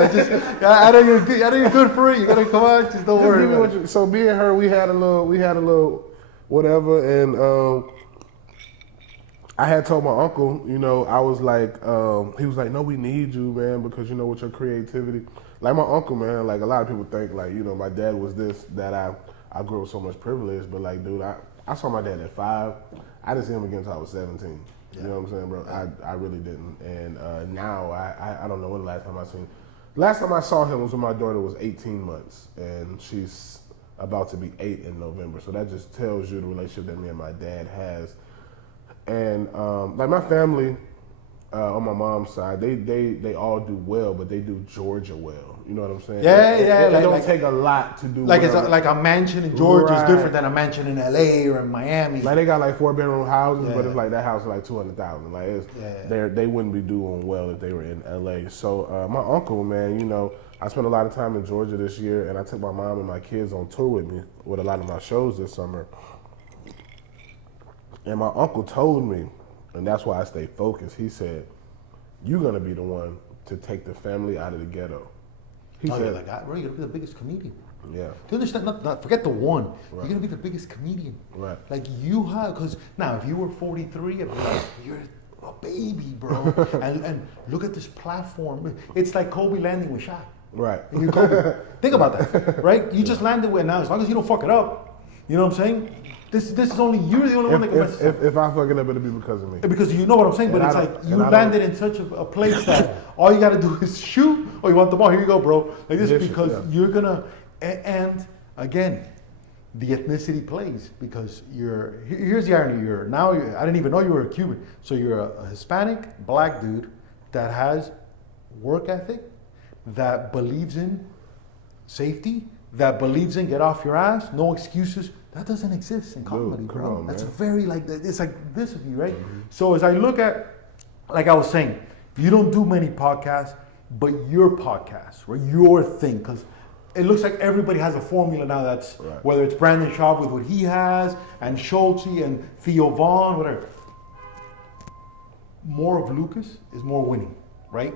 I know you're good. I know you're good for it. You gotta come on. Just don't worry. Give me what so me and her, we had a little whatever, and I had told my uncle, I was like, he was like, no, we need you, man, because with your creativity. Like, my uncle, man, like, a lot of people think, like, my dad was this, that I grew up with so much privilege, but, like, dude, I saw my dad at 5. I didn't see him again until I was 17. You know what I'm saying, bro? I really didn't. And now, I don't know when the last time I seen him. Last time I saw him was when my daughter was 18 months, and she's about to be 8 in November. So that just tells you the relationship that me and my dad has. And like, my family on my mom's side, they all do well, but they do Georgia well. You know what I'm saying? It don't take a lot to do like well. It's like a mansion in Georgia is different than a mansion in LA or in Miami. Like, they got like 4-bedroom houses, but it's like that house is like $200,000. Like, they wouldn't be doing well if they were in LA. So my uncle, man, I spent a lot of time in Georgia this year, and I took my mom and my kids on tour with me with a lot of my shows this summer. And my uncle told me, and that's why I stay focused, he said, you're going to be the one to take the family out of the ghetto. He said, you're like, bro, you're going to be the biggest comedian. Yeah. Do you understand? Not forget the one. Right. You're going to be the biggest comedian. Right. Like, you have, because now, if you were 43, I'd be like, you're a baby, bro. and look at this platform. It's like Kobe landing with Shaq. Right. And you're Kobe. Think about that, right? You just landed with, now, as long as you don't fuck it up, you know what I'm saying? This is only, you're the only one that can mess up. If I fuck it up, it'll be because of me. Because you know what I'm saying, but it's like you landed in such a place that all you got to do is shoot. Oh, you want the ball? Here you go, bro. Like this, because you're gonna. And again, the ethnicity plays because here's the irony. I didn't even know you were a Cuban, so you're a Hispanic black dude that has work ethic, that believes in safety, that believes in get off your ass, no excuses. That doesn't exist in comedy, Dude, come bro. on, That's man. very it's like this of you, right? Mm-hmm. So as I look at, like I was saying, you don't do many podcasts, but your podcast, right? Your thing, because it looks like everybody has a formula now. That's right. Whether it's Brandon Schaub with what he has, and Schultze and Theo Vaughn, whatever. More of Lucas is more winning, right?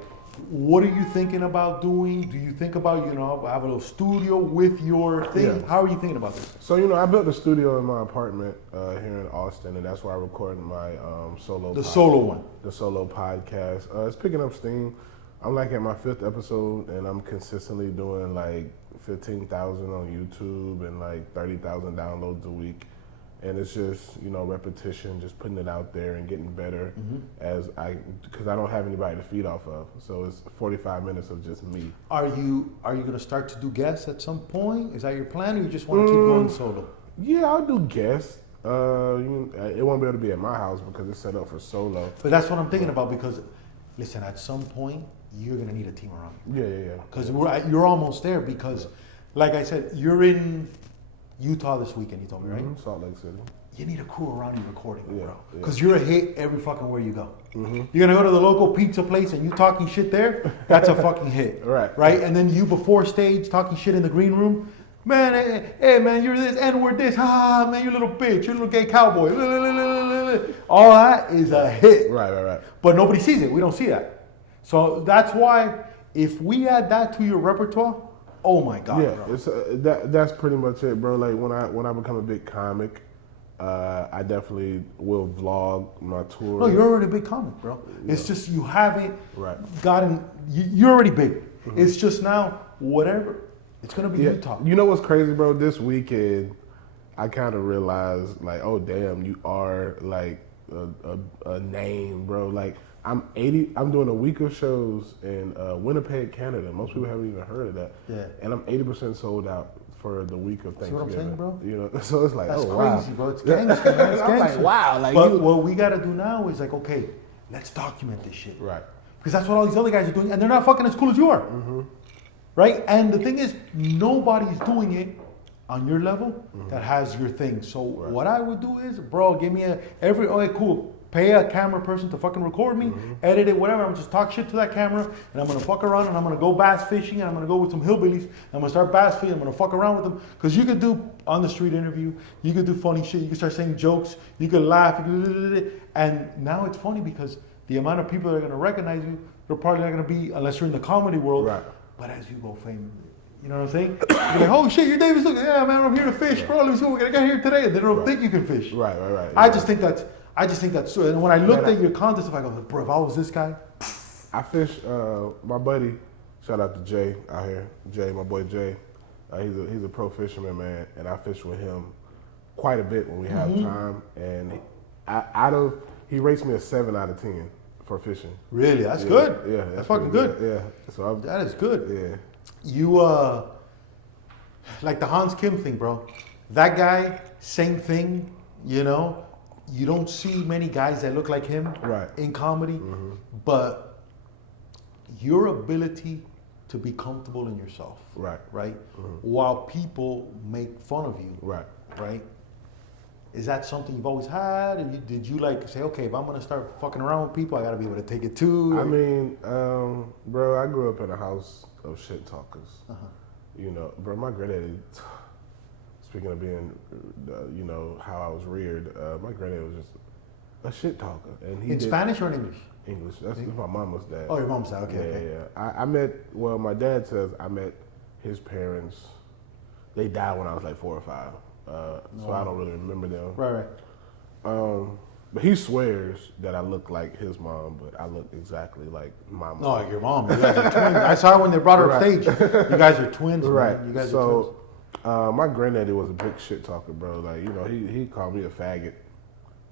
What are you thinking about doing? Do you think about, have a little studio with your thing? Yeah. How are you thinking about this? So, I built a studio in my apartment here in Austin, and that's where I recorded my solo The solo podcast. It's picking up steam. I'm like at my 5th episode, and I'm consistently doing like 15,000 on YouTube and like 30,000 downloads a week. And it's just, repetition, just putting it out there and getting better because I don't have anybody to feed off of. So it's 45 minutes of just me. Are you going to start to do guests at some point? Is that your plan, or you just want to keep going solo? Yeah, I'll do guests. It won't be able to be at my house because it's set up for solo. But that's what I'm thinking about because, listen, at some point, you're going to need a team around you. Yeah. Because you're almost there because, like I said, you're in Utah this weekend, you told me, right? Salt Lake City. You need a crew around you recording, bro. Yeah. Because you're a hit every fucking where you go. Mm-hmm. You're gonna go to the local pizza place and you talking shit there, that's a fucking hit. Right? And then you before stage talking shit in the green room, man, hey man, you're this N-word this, man, you little bitch, you little gay cowboy. All that is a hit. Right. But nobody sees it. We don't see that. So that's why if we add that to your repertoire, oh my God, yeah, bro. It's that's pretty much it, bro. Like when I become a big comic, I definitely will vlog my tour. No, you're already a big comic, bro. Yeah. It's just you haven't gotten. You're already big. Mm-hmm. It's just now whatever. It's gonna be Utah. You know what's crazy, bro? This weekend, I kind of realized like, oh damn, you are like a name, bro. Like I'm doing a week of shows in Winnipeg, Canada. Most people haven't even heard of that. Yeah. And I'm 80% sold out for the week of See Thanksgiving. what I'm saying, bro? You know, so it's like, That's oh crazy, wow, bro. It's gangster, man. It's I'm like, gangster. wow, like but you, what we gotta do now is like, okay, let's document this shit. right, Because that's what all these other guys are doing, and they're not fucking as cool as you are. Right? And the thing is, nobody's doing it on your level that has your thing. So what I would do is, bro, give me okay, cool. Pay a camera person to fucking record me, edit it, whatever. I'm gonna just talk shit to that camera, and I'm gonna fuck around, and I'm gonna go bass fishing, and I'm gonna go with some hillbillies, and I'm gonna start bass fishing. I'm gonna fuck around with them, because you could do on the street interview, you could do funny shit, you could start saying jokes, you could laugh, and now it's funny because the amount of people that are gonna recognize you, they're probably not gonna be unless you're in the comedy world. Right. But as you go famous, you know what I'm saying? You're like, oh shit, you're Davis. Look, yeah, man, I'm here to fish, bro. Let me see what we're gonna get here today. And they don't think you can fish. right. I just think that's so. And when I looked at your contest, I go, bro, if I was this guy, I fish. My buddy, shout out to Jay out here. Jay, my boy Jay. He's a pro fisherman, man, and I fish with him quite a bit when we have time. And he rates me a 7 out of 10 for fishing. really, that's Yeah, good. Yeah, that's fucking pretty good. Yeah, so That is good. yeah. You like the Hans Kim thing, bro. That guy, same thing. You know, you don't see many guys that look like him Right. in comedy, but your ability to be comfortable in yourself, Right. right, while people make fun of you, Right. right. Is that something you've always had, or did you like say, okay, if I'm gonna start fucking around with people, I gotta be able to take it too? I mean, bro, I grew up in a house of shit talkers. You know, bro, my granddaddy, speaking of being, you know, how I was reared, my granddaddy was just a shit talker. And he in did Spanish or in English? English. That's my mama's dad. Oh, your mom's dad. Okay, yeah, okay. yeah. I met, well, my dad says I met his parents. They died when I was like 4 or 5. So I don't really remember them. Right. But he swears that I look like his mom, but I look exactly like my mom. No, like your mom. You guys are twins. I saw her when they brought her up stage. You guys are twins, Right. man. You guys are twins. So, my granddaddy was a big shit talker, bro. Like, you know, he called me a faggot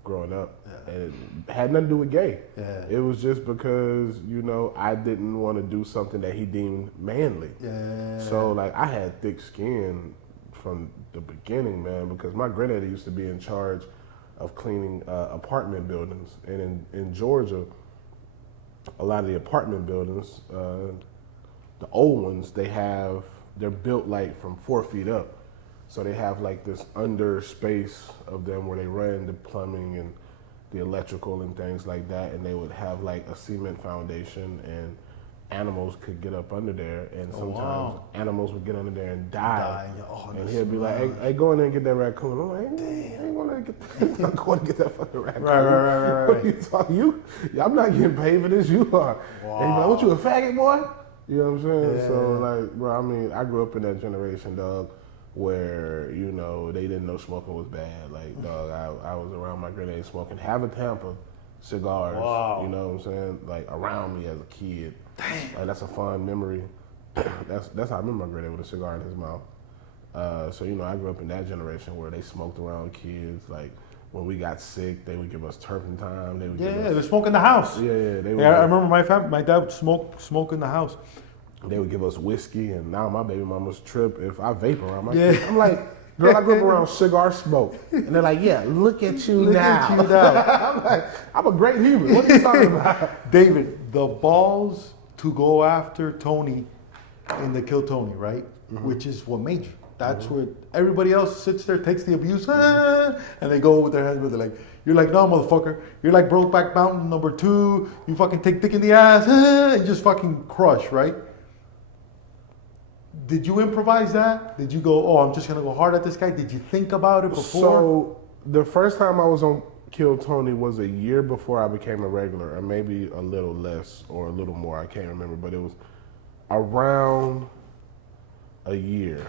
growing up, and it had nothing to do with gay. Yeah. It was just because, you know, I didn't want to do something that he deemed manly. Yeah. So, like, I had thick skin from the beginning, man, because my granddaddy used to be in charge of cleaning apartment buildings, and in Georgia, a lot of the apartment buildings, the old ones, they're built like from 4 feet up. So they have like this under space of them where they run the plumbing and the electrical and things like that. And they would have like a cement foundation, and animals could get up under there. And sometimes animals would get under there and die. And he'd be like, hey, go in there and get that raccoon. I'm like, hey, I ain't going to get that fucking raccoon. Right. What are you talking? I'm not getting paid for this. You are. And he'd be like, what, you a faggot, boy? You know what I'm saying? Yeah. So, like, bro, I mean, I grew up in that generation, dog, where, you know, they didn't know smoking was bad. Like, dog, I was around my granddad smoking Tampa cigars. Wow. You know what I'm saying? Like, around me as a kid. Damn. Like, that's a fond memory. That's how I remember my granddad with a cigar in his mouth. So, you know, I grew up in that generation where they smoked around kids. Like, when we got sick, they would give us turpentine. They would give us, they smoke in the house. They would, I remember my dad would smoke in the house. They would give us whiskey, and now my baby mama's trip if I vape around my Yeah. kid. I'm like, girl, I grew up around cigar smoke. And they're like, yeah, look at you Look now. at you now. I'm like, I'm a great human. What are you talking about? David, the balls to go after Tony in the Kill Tony, right? Which is what made you. That's where everybody else sits there, takes the abuse, and they go with their hands with it. Like, you're like, no, motherfucker. You're like Brokeback Mountain #2. You fucking take dick in the ass and just fucking crush, right? Did you improvise that? Did you go, oh, I'm just gonna go hard at this guy? Did you think about it before? So the first time I was on Kill Tony was a year before I became a regular, or maybe a little less or a little more. I can't remember, but it was around a year.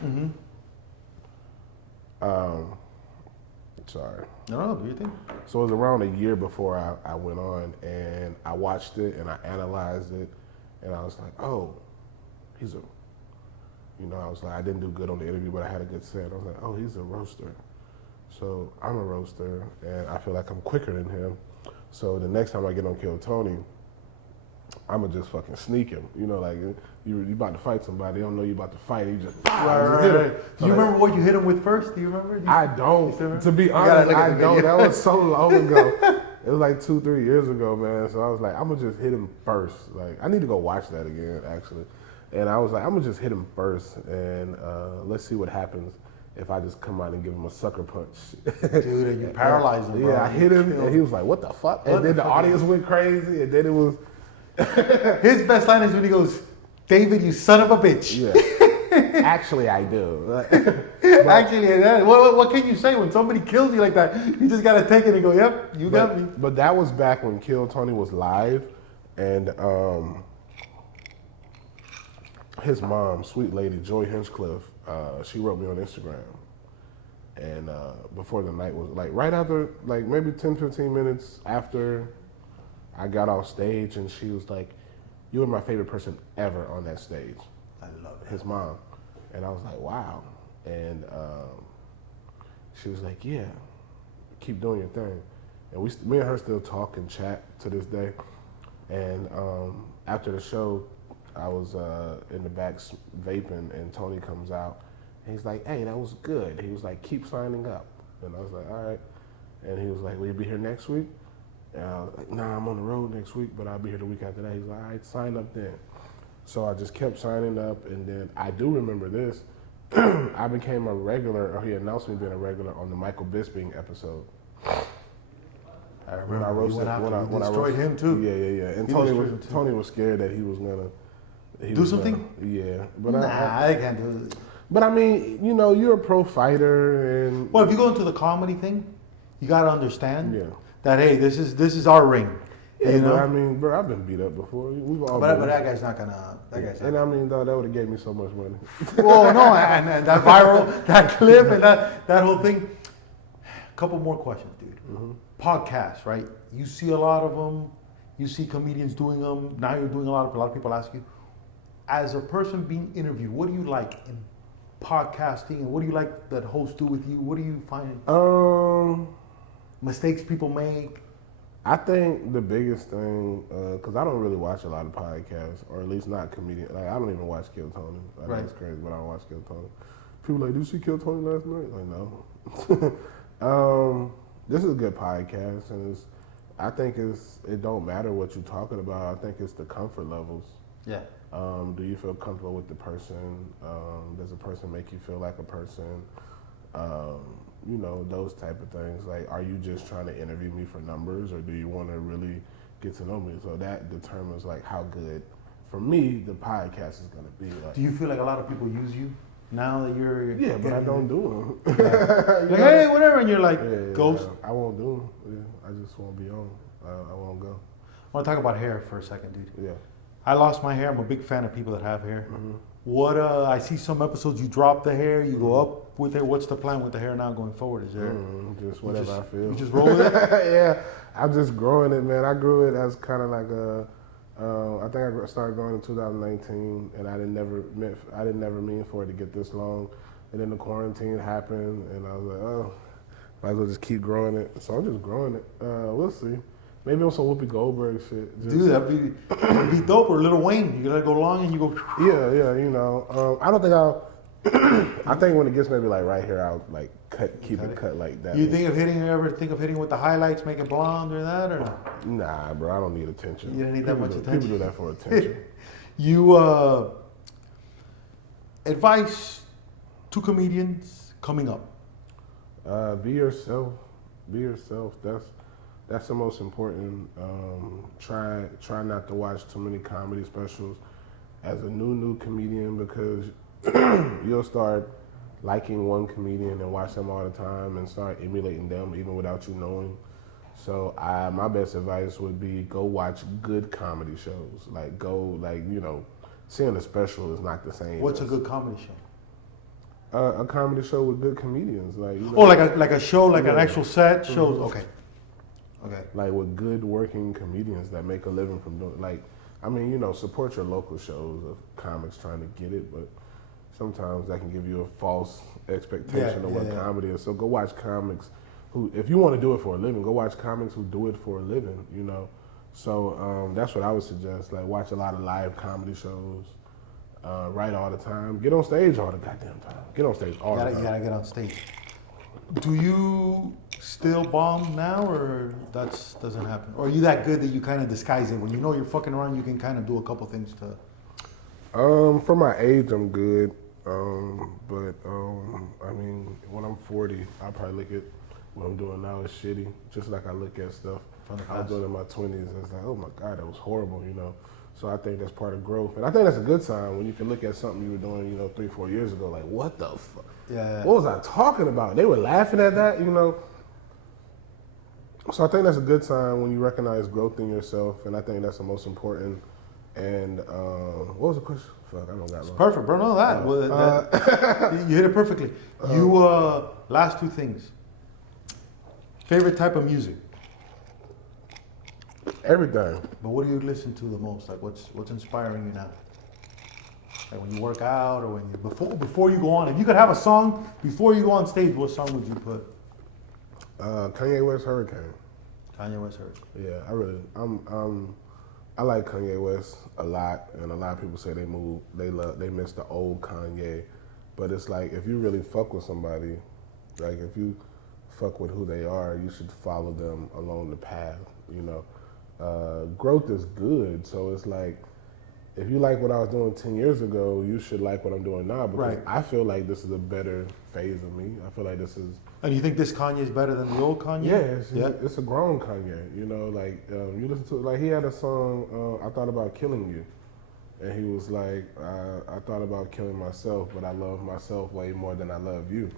Sorry. No, do you think? So it was around a year before I went on, and I watched it and I analyzed it, and I was like, oh, he's a, you know, I was like, I didn't do good on the interview, but I had a good set. I was like, oh, he's a roaster. So I'm a roaster, and I feel like I'm quicker than him. So the next time I get on Kill Tony, I'ma just fucking sneak him. You know, like you about to fight somebody, they don't know you about to fight. You just Right. Do you remember what you hit him with first? Do you remember? I don't. To be honest, I don't. That was so long ago. It was like 2-3 years ago, man. So I was like, I'm gonna just hit him first. Like I need to go watch that again, actually. And I was like, I'm gonna just hit him first, and let's see what happens if I just come out and give him a sucker punch. Dude, and you paralyzed him, bro. Yeah, I hit him, and he was like, what the fuck? And then the audience went crazy, and then it was... His best line is when he goes, David, you son of a bitch. Yeah. Actually, I do. Actually, what can you say when somebody kills you like that? You just got to take it and go, yep, you got me. But that was back when Kill Tony was live, and his mom, sweet lady, Joy Hinchcliffe, she wrote me on Instagram. And before the night was, like, right after, like, maybe 10, 15 minutes after I got off stage, and she was like, you were my favorite person ever on that stage. I love it. His mom. And I was like, wow. And she was like, yeah, keep doing your thing. And me and her still talk and chat to this day. And after the show, I was in the back vaping, and Tony comes out. And he's like, hey, that was good. He was like, keep signing up. And I was like, all right. And he was like, will you be here next week? And I was like, nah, I'm on the road next week, but I'll be here the week after that. He's like, all right, sign up then. So I just kept signing up, and then I do remember this. I became a regular, or he announced me being a regular on the Michael Bisping episode. I remember when I roasted, when I destroyed him too. Yeah. And Tony was scared that he was gonna do something. Yeah, but I can't do it. But I mean, you know, you're a pro fighter, and well, if you go into the comedy thing, you gotta understand that hey, this is our ring. Yeah, you know? But I mean, bro, I've been beat up before. We've all but that guy's not gonna. And I mean, though, that would have gave me so much money. Oh no, and that viral, that clip, and that whole thing. A couple more questions, dude. Mm-hmm. Podcasts, right? You see a lot of them. You see comedians doing them. Now you're doing a lot of people ask you, as a person being interviewed, what do you like in podcasting, and what do you like that hosts do with you? What do you find? Mistakes people make. I think the biggest thing, because I don't really watch a lot of podcasts, or at least not comedian. Like I don't even watch Kill Tony. I know it's crazy, but I don't watch Kill Tony. People are like, did you see Kill Tony last night? Like, no. This is a good podcast, and I think it don't matter what you're talking about. I think it's the comfort levels. Yeah. Do you feel comfortable with the person? Does the person make you feel like a person? You know, those type of things. Like, are you just trying to interview me for numbers, or do you want to really get to know me? So that determines, like, how good, for me, the podcast is going to be. Like, do you feel like a lot of people use you now that you're... Yeah, but I don't do them. Like, hey, whatever, and you're like, ghost. I won't do them. Yeah, I just won't be on. I won't go. I want to talk about hair for a second, dude. Yeah. I lost my hair. I'm a big fan of people that have hair. Mm-hmm. What I see some episodes you drop the hair, you go up with it. What's the plan with the hair now going forward? Is there just whatever I feel? You just roll with it? Yeah, I'm just growing it, man. I grew it as kind of like I think I started growing in 2019, and I didn't never mean for it to get this long. And then the quarantine happened, and I was like, oh, might as well just keep growing it. So I'm just growing it. We'll see. Maybe on some Whoopi Goldberg shit. Dude, that'd be dope. Or Lil Wayne. You gotta go long and you go. Yeah, you know. I don't think I'll. I think when it gets maybe like right here, I'll like keep it cut like that. You ever think of hitting with the highlights, make it blonde or that, or no? Nah, bro. I don't need attention. You don't need that much attention. People do that for attention. You advice to comedians coming up. Be yourself. Be yourself. That's the most important. Try not to watch too many comedy specials as a new comedian, because you'll start liking one comedian and watch them all the time and start emulating them even without you knowing. So my best advice would be go watch good comedy shows. Like seeing a special is not the same. What's a good comedy show? A comedy show with good comedians, like like a show, like an actual set shows. Okay. Like with good working comedians that make a living from doing. Support your local shows of comics trying to get it, but sometimes that can give you a false expectation of what comedy is. So go watch comics who, if you want to do it for a living, go watch comics who do it for a living. You know, So that's what I would suggest. Like watch a lot of live comedy shows. Write all the time. Get on stage all the goddamn time. Get on stage all the time. You gotta get on stage. Do you still bomb now, or that doesn't happen? Or are you that good that you kind of disguise it? When you know you're fucking around, you can kind of do a couple things to. For my age, I'm good. But I mean, when I'm 40, I'll probably look at what I'm doing now as shitty. Just like I look at stuff I was doing in my 20s. It's like, oh my God, that was horrible, you know. So I think that's part of growth. And I think that's a good sign when you can look at something you were doing, you know, 3-4 years ago, like, what the fuck? Yeah. What was I talking about? They were laughing at that, you know. So I think that's a good sign when you recognize growth in yourself, and I think that's the most important. And what was the question? Fuck, I don't got one. Perfect, bro. No, you hit it perfectly. Last two things. Favorite type of music? Everything. But what do you listen to the most? Like, what's inspiring you now? Like when you work out, or when you before you go on. If you could have a song before you go on stage, what song would you put? Kanye West, Hurricane. Kanye West, Hurricane. Yeah, I like Kanye West a lot, and a lot of people say they miss the old Kanye, but it's like if you really fuck with somebody, like if you fuck with who they are, you should follow them along the path, you know. Growth is good, so it's like if you like what I was doing 10 years ago, you should like what I'm doing now, because I feel like this is a better phase of me. I feel like this is. And you think this Kanye is better than the old Kanye? Yeah, it's a grown Kanye. You know, like you listen to, like he had a song, I Thought About Killing You, and he was like, I thought about killing myself, but I love myself way more than I love you.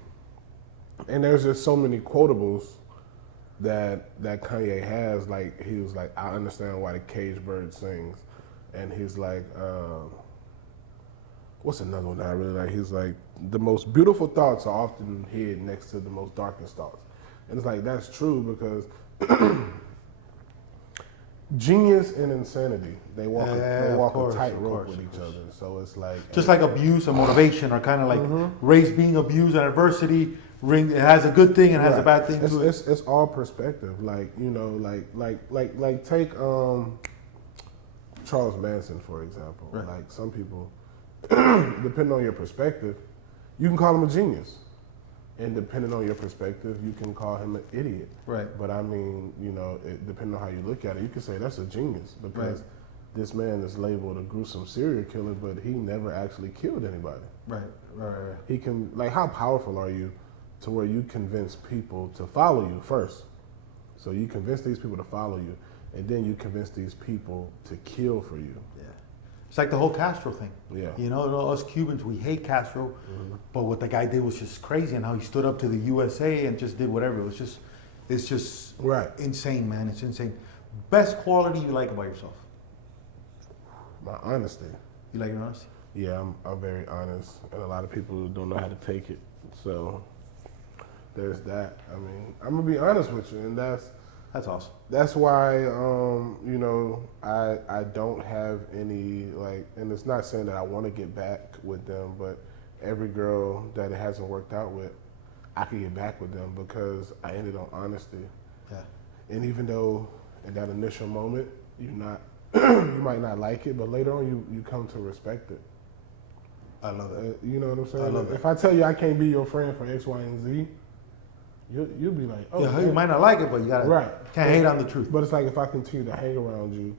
And there's just so many quotables that Kanye has. Like he was like, I understand why the cage bird sings, and he's like, what's another one that I really like? He's like, the most beautiful thoughts are often hid next to the most darkest thoughts. And it's like, that's true, because genius and insanity, they walk a tightrope with each other. So it's like. Just like abuse and motivation are kind of like race being abused and adversity. It has a good thing and has a bad thing to it. It's all perspective. Like, you know, like take Charles Manson, for example. Right. Like some people, depending on your perspective, you can call him a genius. And depending on your perspective, you can call him an idiot. Right. But I mean, you know, depending on how you look at it, you can say that's a genius, because this man is labeled a gruesome serial killer, but he never actually killed anybody. Right. He can, like, how powerful are you to where you convince people to follow you first? So you convince these people to follow you, and then you convince these people to kill for you. Yeah. It's like the whole Castro thing. Yeah. You know, us Cubans, we hate Castro, but what the guy did was just crazy, and how he stood up to the USA and just did whatever. It's just insane, man. It's insane. Best quality you like about yourself? My honesty. You like your honesty? Yeah, I'm very honest, and a lot of people don't know how to take it. So there's that. I mean, I'm gonna be honest with you, and that's awesome. That's why, you know, I don't have any, like, and it's not saying that I want to get back with them, but every girl that it hasn't worked out with, I can get back with them because I ended on honesty. Yeah. And even though in that initial moment you might not like it, but later on you come to respect it. I love it. You know what I'm saying? I love it. If I tell you I can't be your friend for X, Y, and Z, you'll be like, oh, yeah, you might not like it, but you gotta can't hate on the truth. But it's like if I continue to hang around you,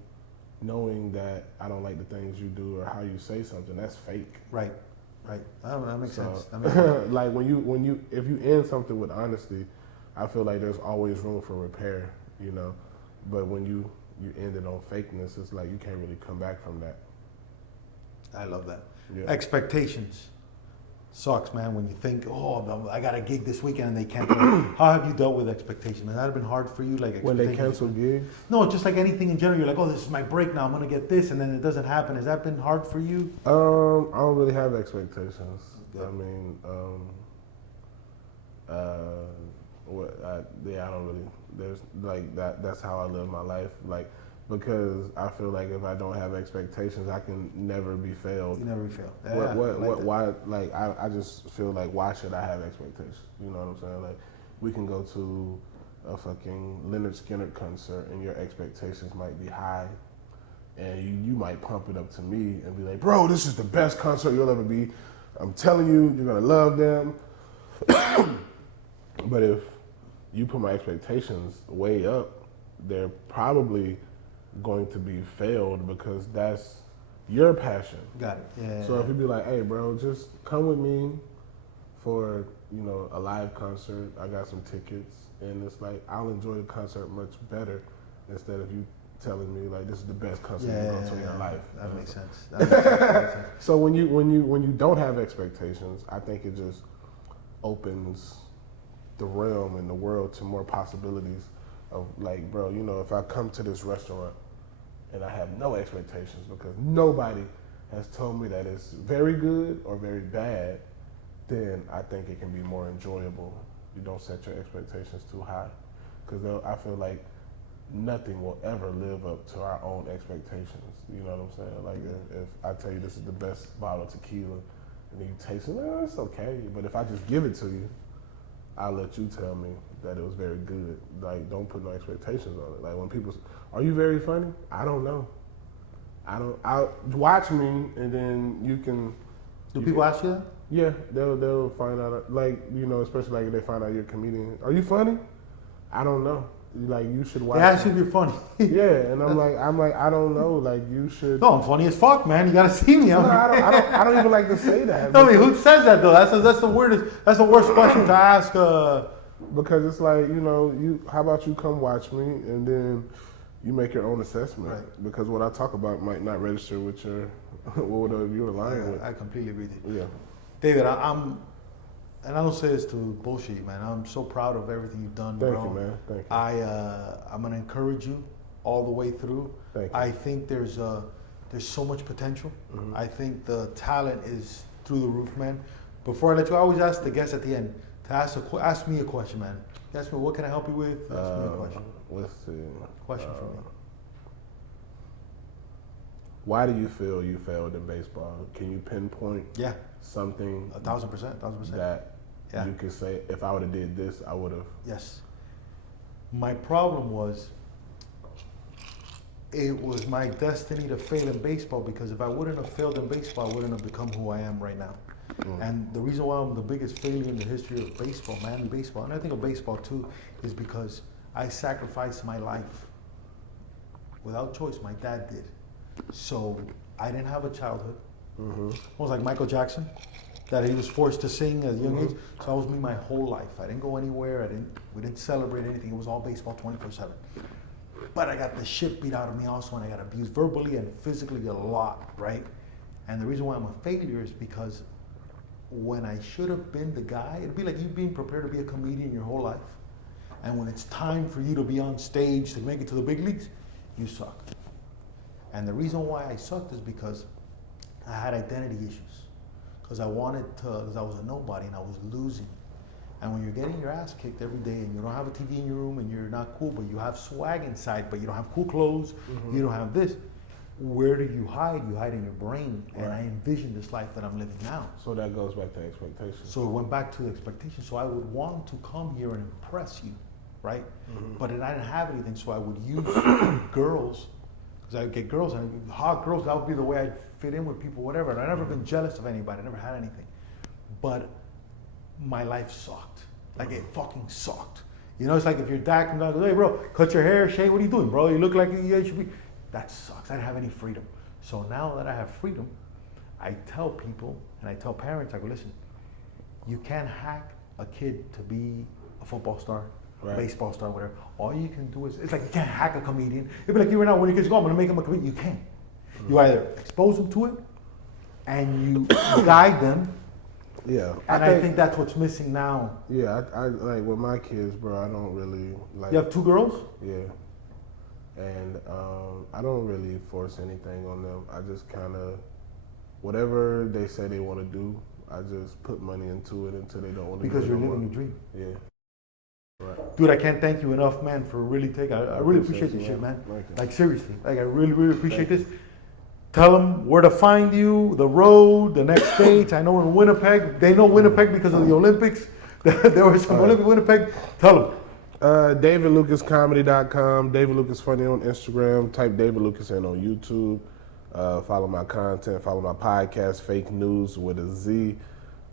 knowing that I don't like the things you do or how you say something, that's fake. Right. That makes sense. Like if you end something with honesty, I feel like there's always room for repair, you know. But when you end it on fakeness, it's like you can't really come back from that. I love that. Yeah. Expectations. Sucks, man, when you think, oh, I got a gig this weekend and they cancel. How have you dealt with expectations? Has that been hard for you? Like when they cancel gigs? No, just like anything in general. You're like, oh, this is my break now. I'm going to get this. And then it doesn't happen. Has that been hard for you? I don't really have expectations. Yeah. I mean, I don't really, there's like that's how I live my life. Like, because I feel like if I don't have expectations, I can never be failed. You never fail. Why? Like, I just feel like, why should I have expectations? You know what I'm saying? Like, we can go to a fucking Leonard Skinner concert and your expectations might be high, and you might pump it up to me and be like, bro, this is the best concert you'll ever be. I'm telling you, you're gonna love them. But if you put my expectations way up, they're probably going to be failed because that's your passion. Got it. Yeah. So if you be like, hey, bro, just come with me for, a live concert. I got some tickets. And it's like, I'll enjoy the concert much better instead of you telling me, like, this is the best concert you're going to in your life. That makes sense. That makes sense. So when you don't have expectations, I think it just opens the realm and the world to more possibilities of, like, bro, if I come to this restaurant and I have no expectations because nobody has told me that it's very good or very bad, then I think it can be more enjoyable. You don't set your expectations too high, because I feel like nothing will ever live up to our own expectations. You know what I'm saying? Like if I tell you this is the best bottle of tequila, and then you taste it, it's okay. But if I just give it to you, I'll let you tell me that it was very good. Like, don't put no expectations on it. Like when people, are you very funny? I don't know. I'll watch me, and then you can. Do people ask you that? Yeah, they'll find out. Like, especially like if they find out you're a comedian. Are you funny? I don't know. Like, you should watch. They ask you if you're funny. Yeah, and I'm like, I don't know. Like, you should. No, I'm funny as fuck, man. You gotta see me. I don't even like to say that. Tell me, who says that though? That's the weirdest. That's the worst question to ask. Because it's like, how about you come watch me and then you make your own assessment. Right. Because what I talk about might not register with whatever you're aligned with. I completely agree with you. Yeah. David, and I don't say this to bullshit you, man. I'm so proud of everything you've done, bro. Thank you, man. Thank you. I'm gonna encourage you all the way through. Thank you. I think there's so much potential. Mm-hmm. I think the talent is through the roof, man. Before I let you, I always ask the guests at the end to ask me a question, man. Ask me, what can I help you with? Ask me a question. Let's see. Question for me. Why do you feel you failed in baseball? Can you pinpoint Yeah, something 1,000%. that Yeah. you could say, if I would have did this, I would have? Yes. My problem was, it was my destiny to fail in baseball, because if I wouldn't have failed in baseball, I wouldn't have become who I am right now. And the reason why I'm the biggest failure in the history of baseball, man, baseball, and I think of baseball too, is because I sacrificed my life. Without choice, my dad did. So I didn't have a childhood. Almost like Michael Jackson, that he was forced to sing at a young age. So that was me my whole life. I didn't go anywhere. We didn't celebrate anything. It was all baseball 24/7. But I got the shit beat out of me also, and I got abused verbally and physically a lot, right? And the reason why I'm a failure is because when I should have been the guy, it'd be like you being prepared to be a comedian your whole life. And when it's time for you to be on stage to make it to the big leagues, you suck. And the reason why I sucked is because I had identity issues. Because I because I was a nobody and I was losing. And when you're getting your ass kicked every day and you don't have a TV in your room and you're not cool, but you have swag inside, but you don't have cool clothes, you don't have this, where do you hide? You hide in your brain. And I envision this life that I'm living now. So that goes back to expectations. So it went back to the expectations. So I would want to come here and impress you, right? But then I didn't have anything, so I would use girls, because I would get girls, and hot girls, that would be the way I'd fit in with people, whatever. And I've never been jealous of anybody, I never had anything. But my life sucked. Like, it fucking sucked. You know, it's like if your dad comes out and goes, hey, bro, cut your hair, shave, what are you doing, bro? You look like you should be. That sucks. I didn't have any freedom. So now that I have freedom, I tell people and I tell parents, I go, listen, you can't hack a kid to be a football star, baseball star, whatever. All you can do is, it's like you can't hack a comedian. It'd be like you right now, when your kids go, I'm gonna make them a comedian. You can't. You either expose them to it and you guide them. Yeah. And I think that's what's missing now. Yeah, I like with my kids, bro, I don't really like. You have 2 girls? Yeah. And I don't really force anything on them. I just kind of, whatever they say they want to do, I just put money into it until they don't want to do it. Because you're living your dream. Yeah. Right. Dude, I can't thank you enough, man, for really taking. I really appreciate this shit, man. Like, seriously. Like, I really, really appreciate this. Tell them where to find you, the road, the next stage. I know we're in Winnipeg. They know Winnipeg because of the Olympics. There was some Olympic Winnipeg. Tell them. DavidLucasComedy.com. David Lucas Funny on Instagram. Type David Lucas in on YouTube. Follow my content. Follow my podcast, Fake News with a Z.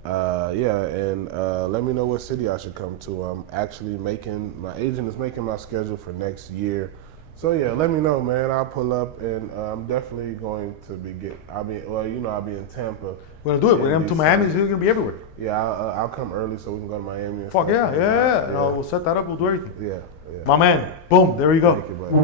And let me know what city I should come to. I'm actually my agent is making my schedule for next year. So yeah, let me know, man. I'll pull up, and I'm definitely going to I'll be in Tampa. We're gonna do it. We're gonna to Miami. We're gonna be everywhere. Yeah, I'll come early so we can go to Miami. Fuck yeah. And we'll set that up. We'll do everything. Yeah. My man. Boom. There you go. Thank you, buddy.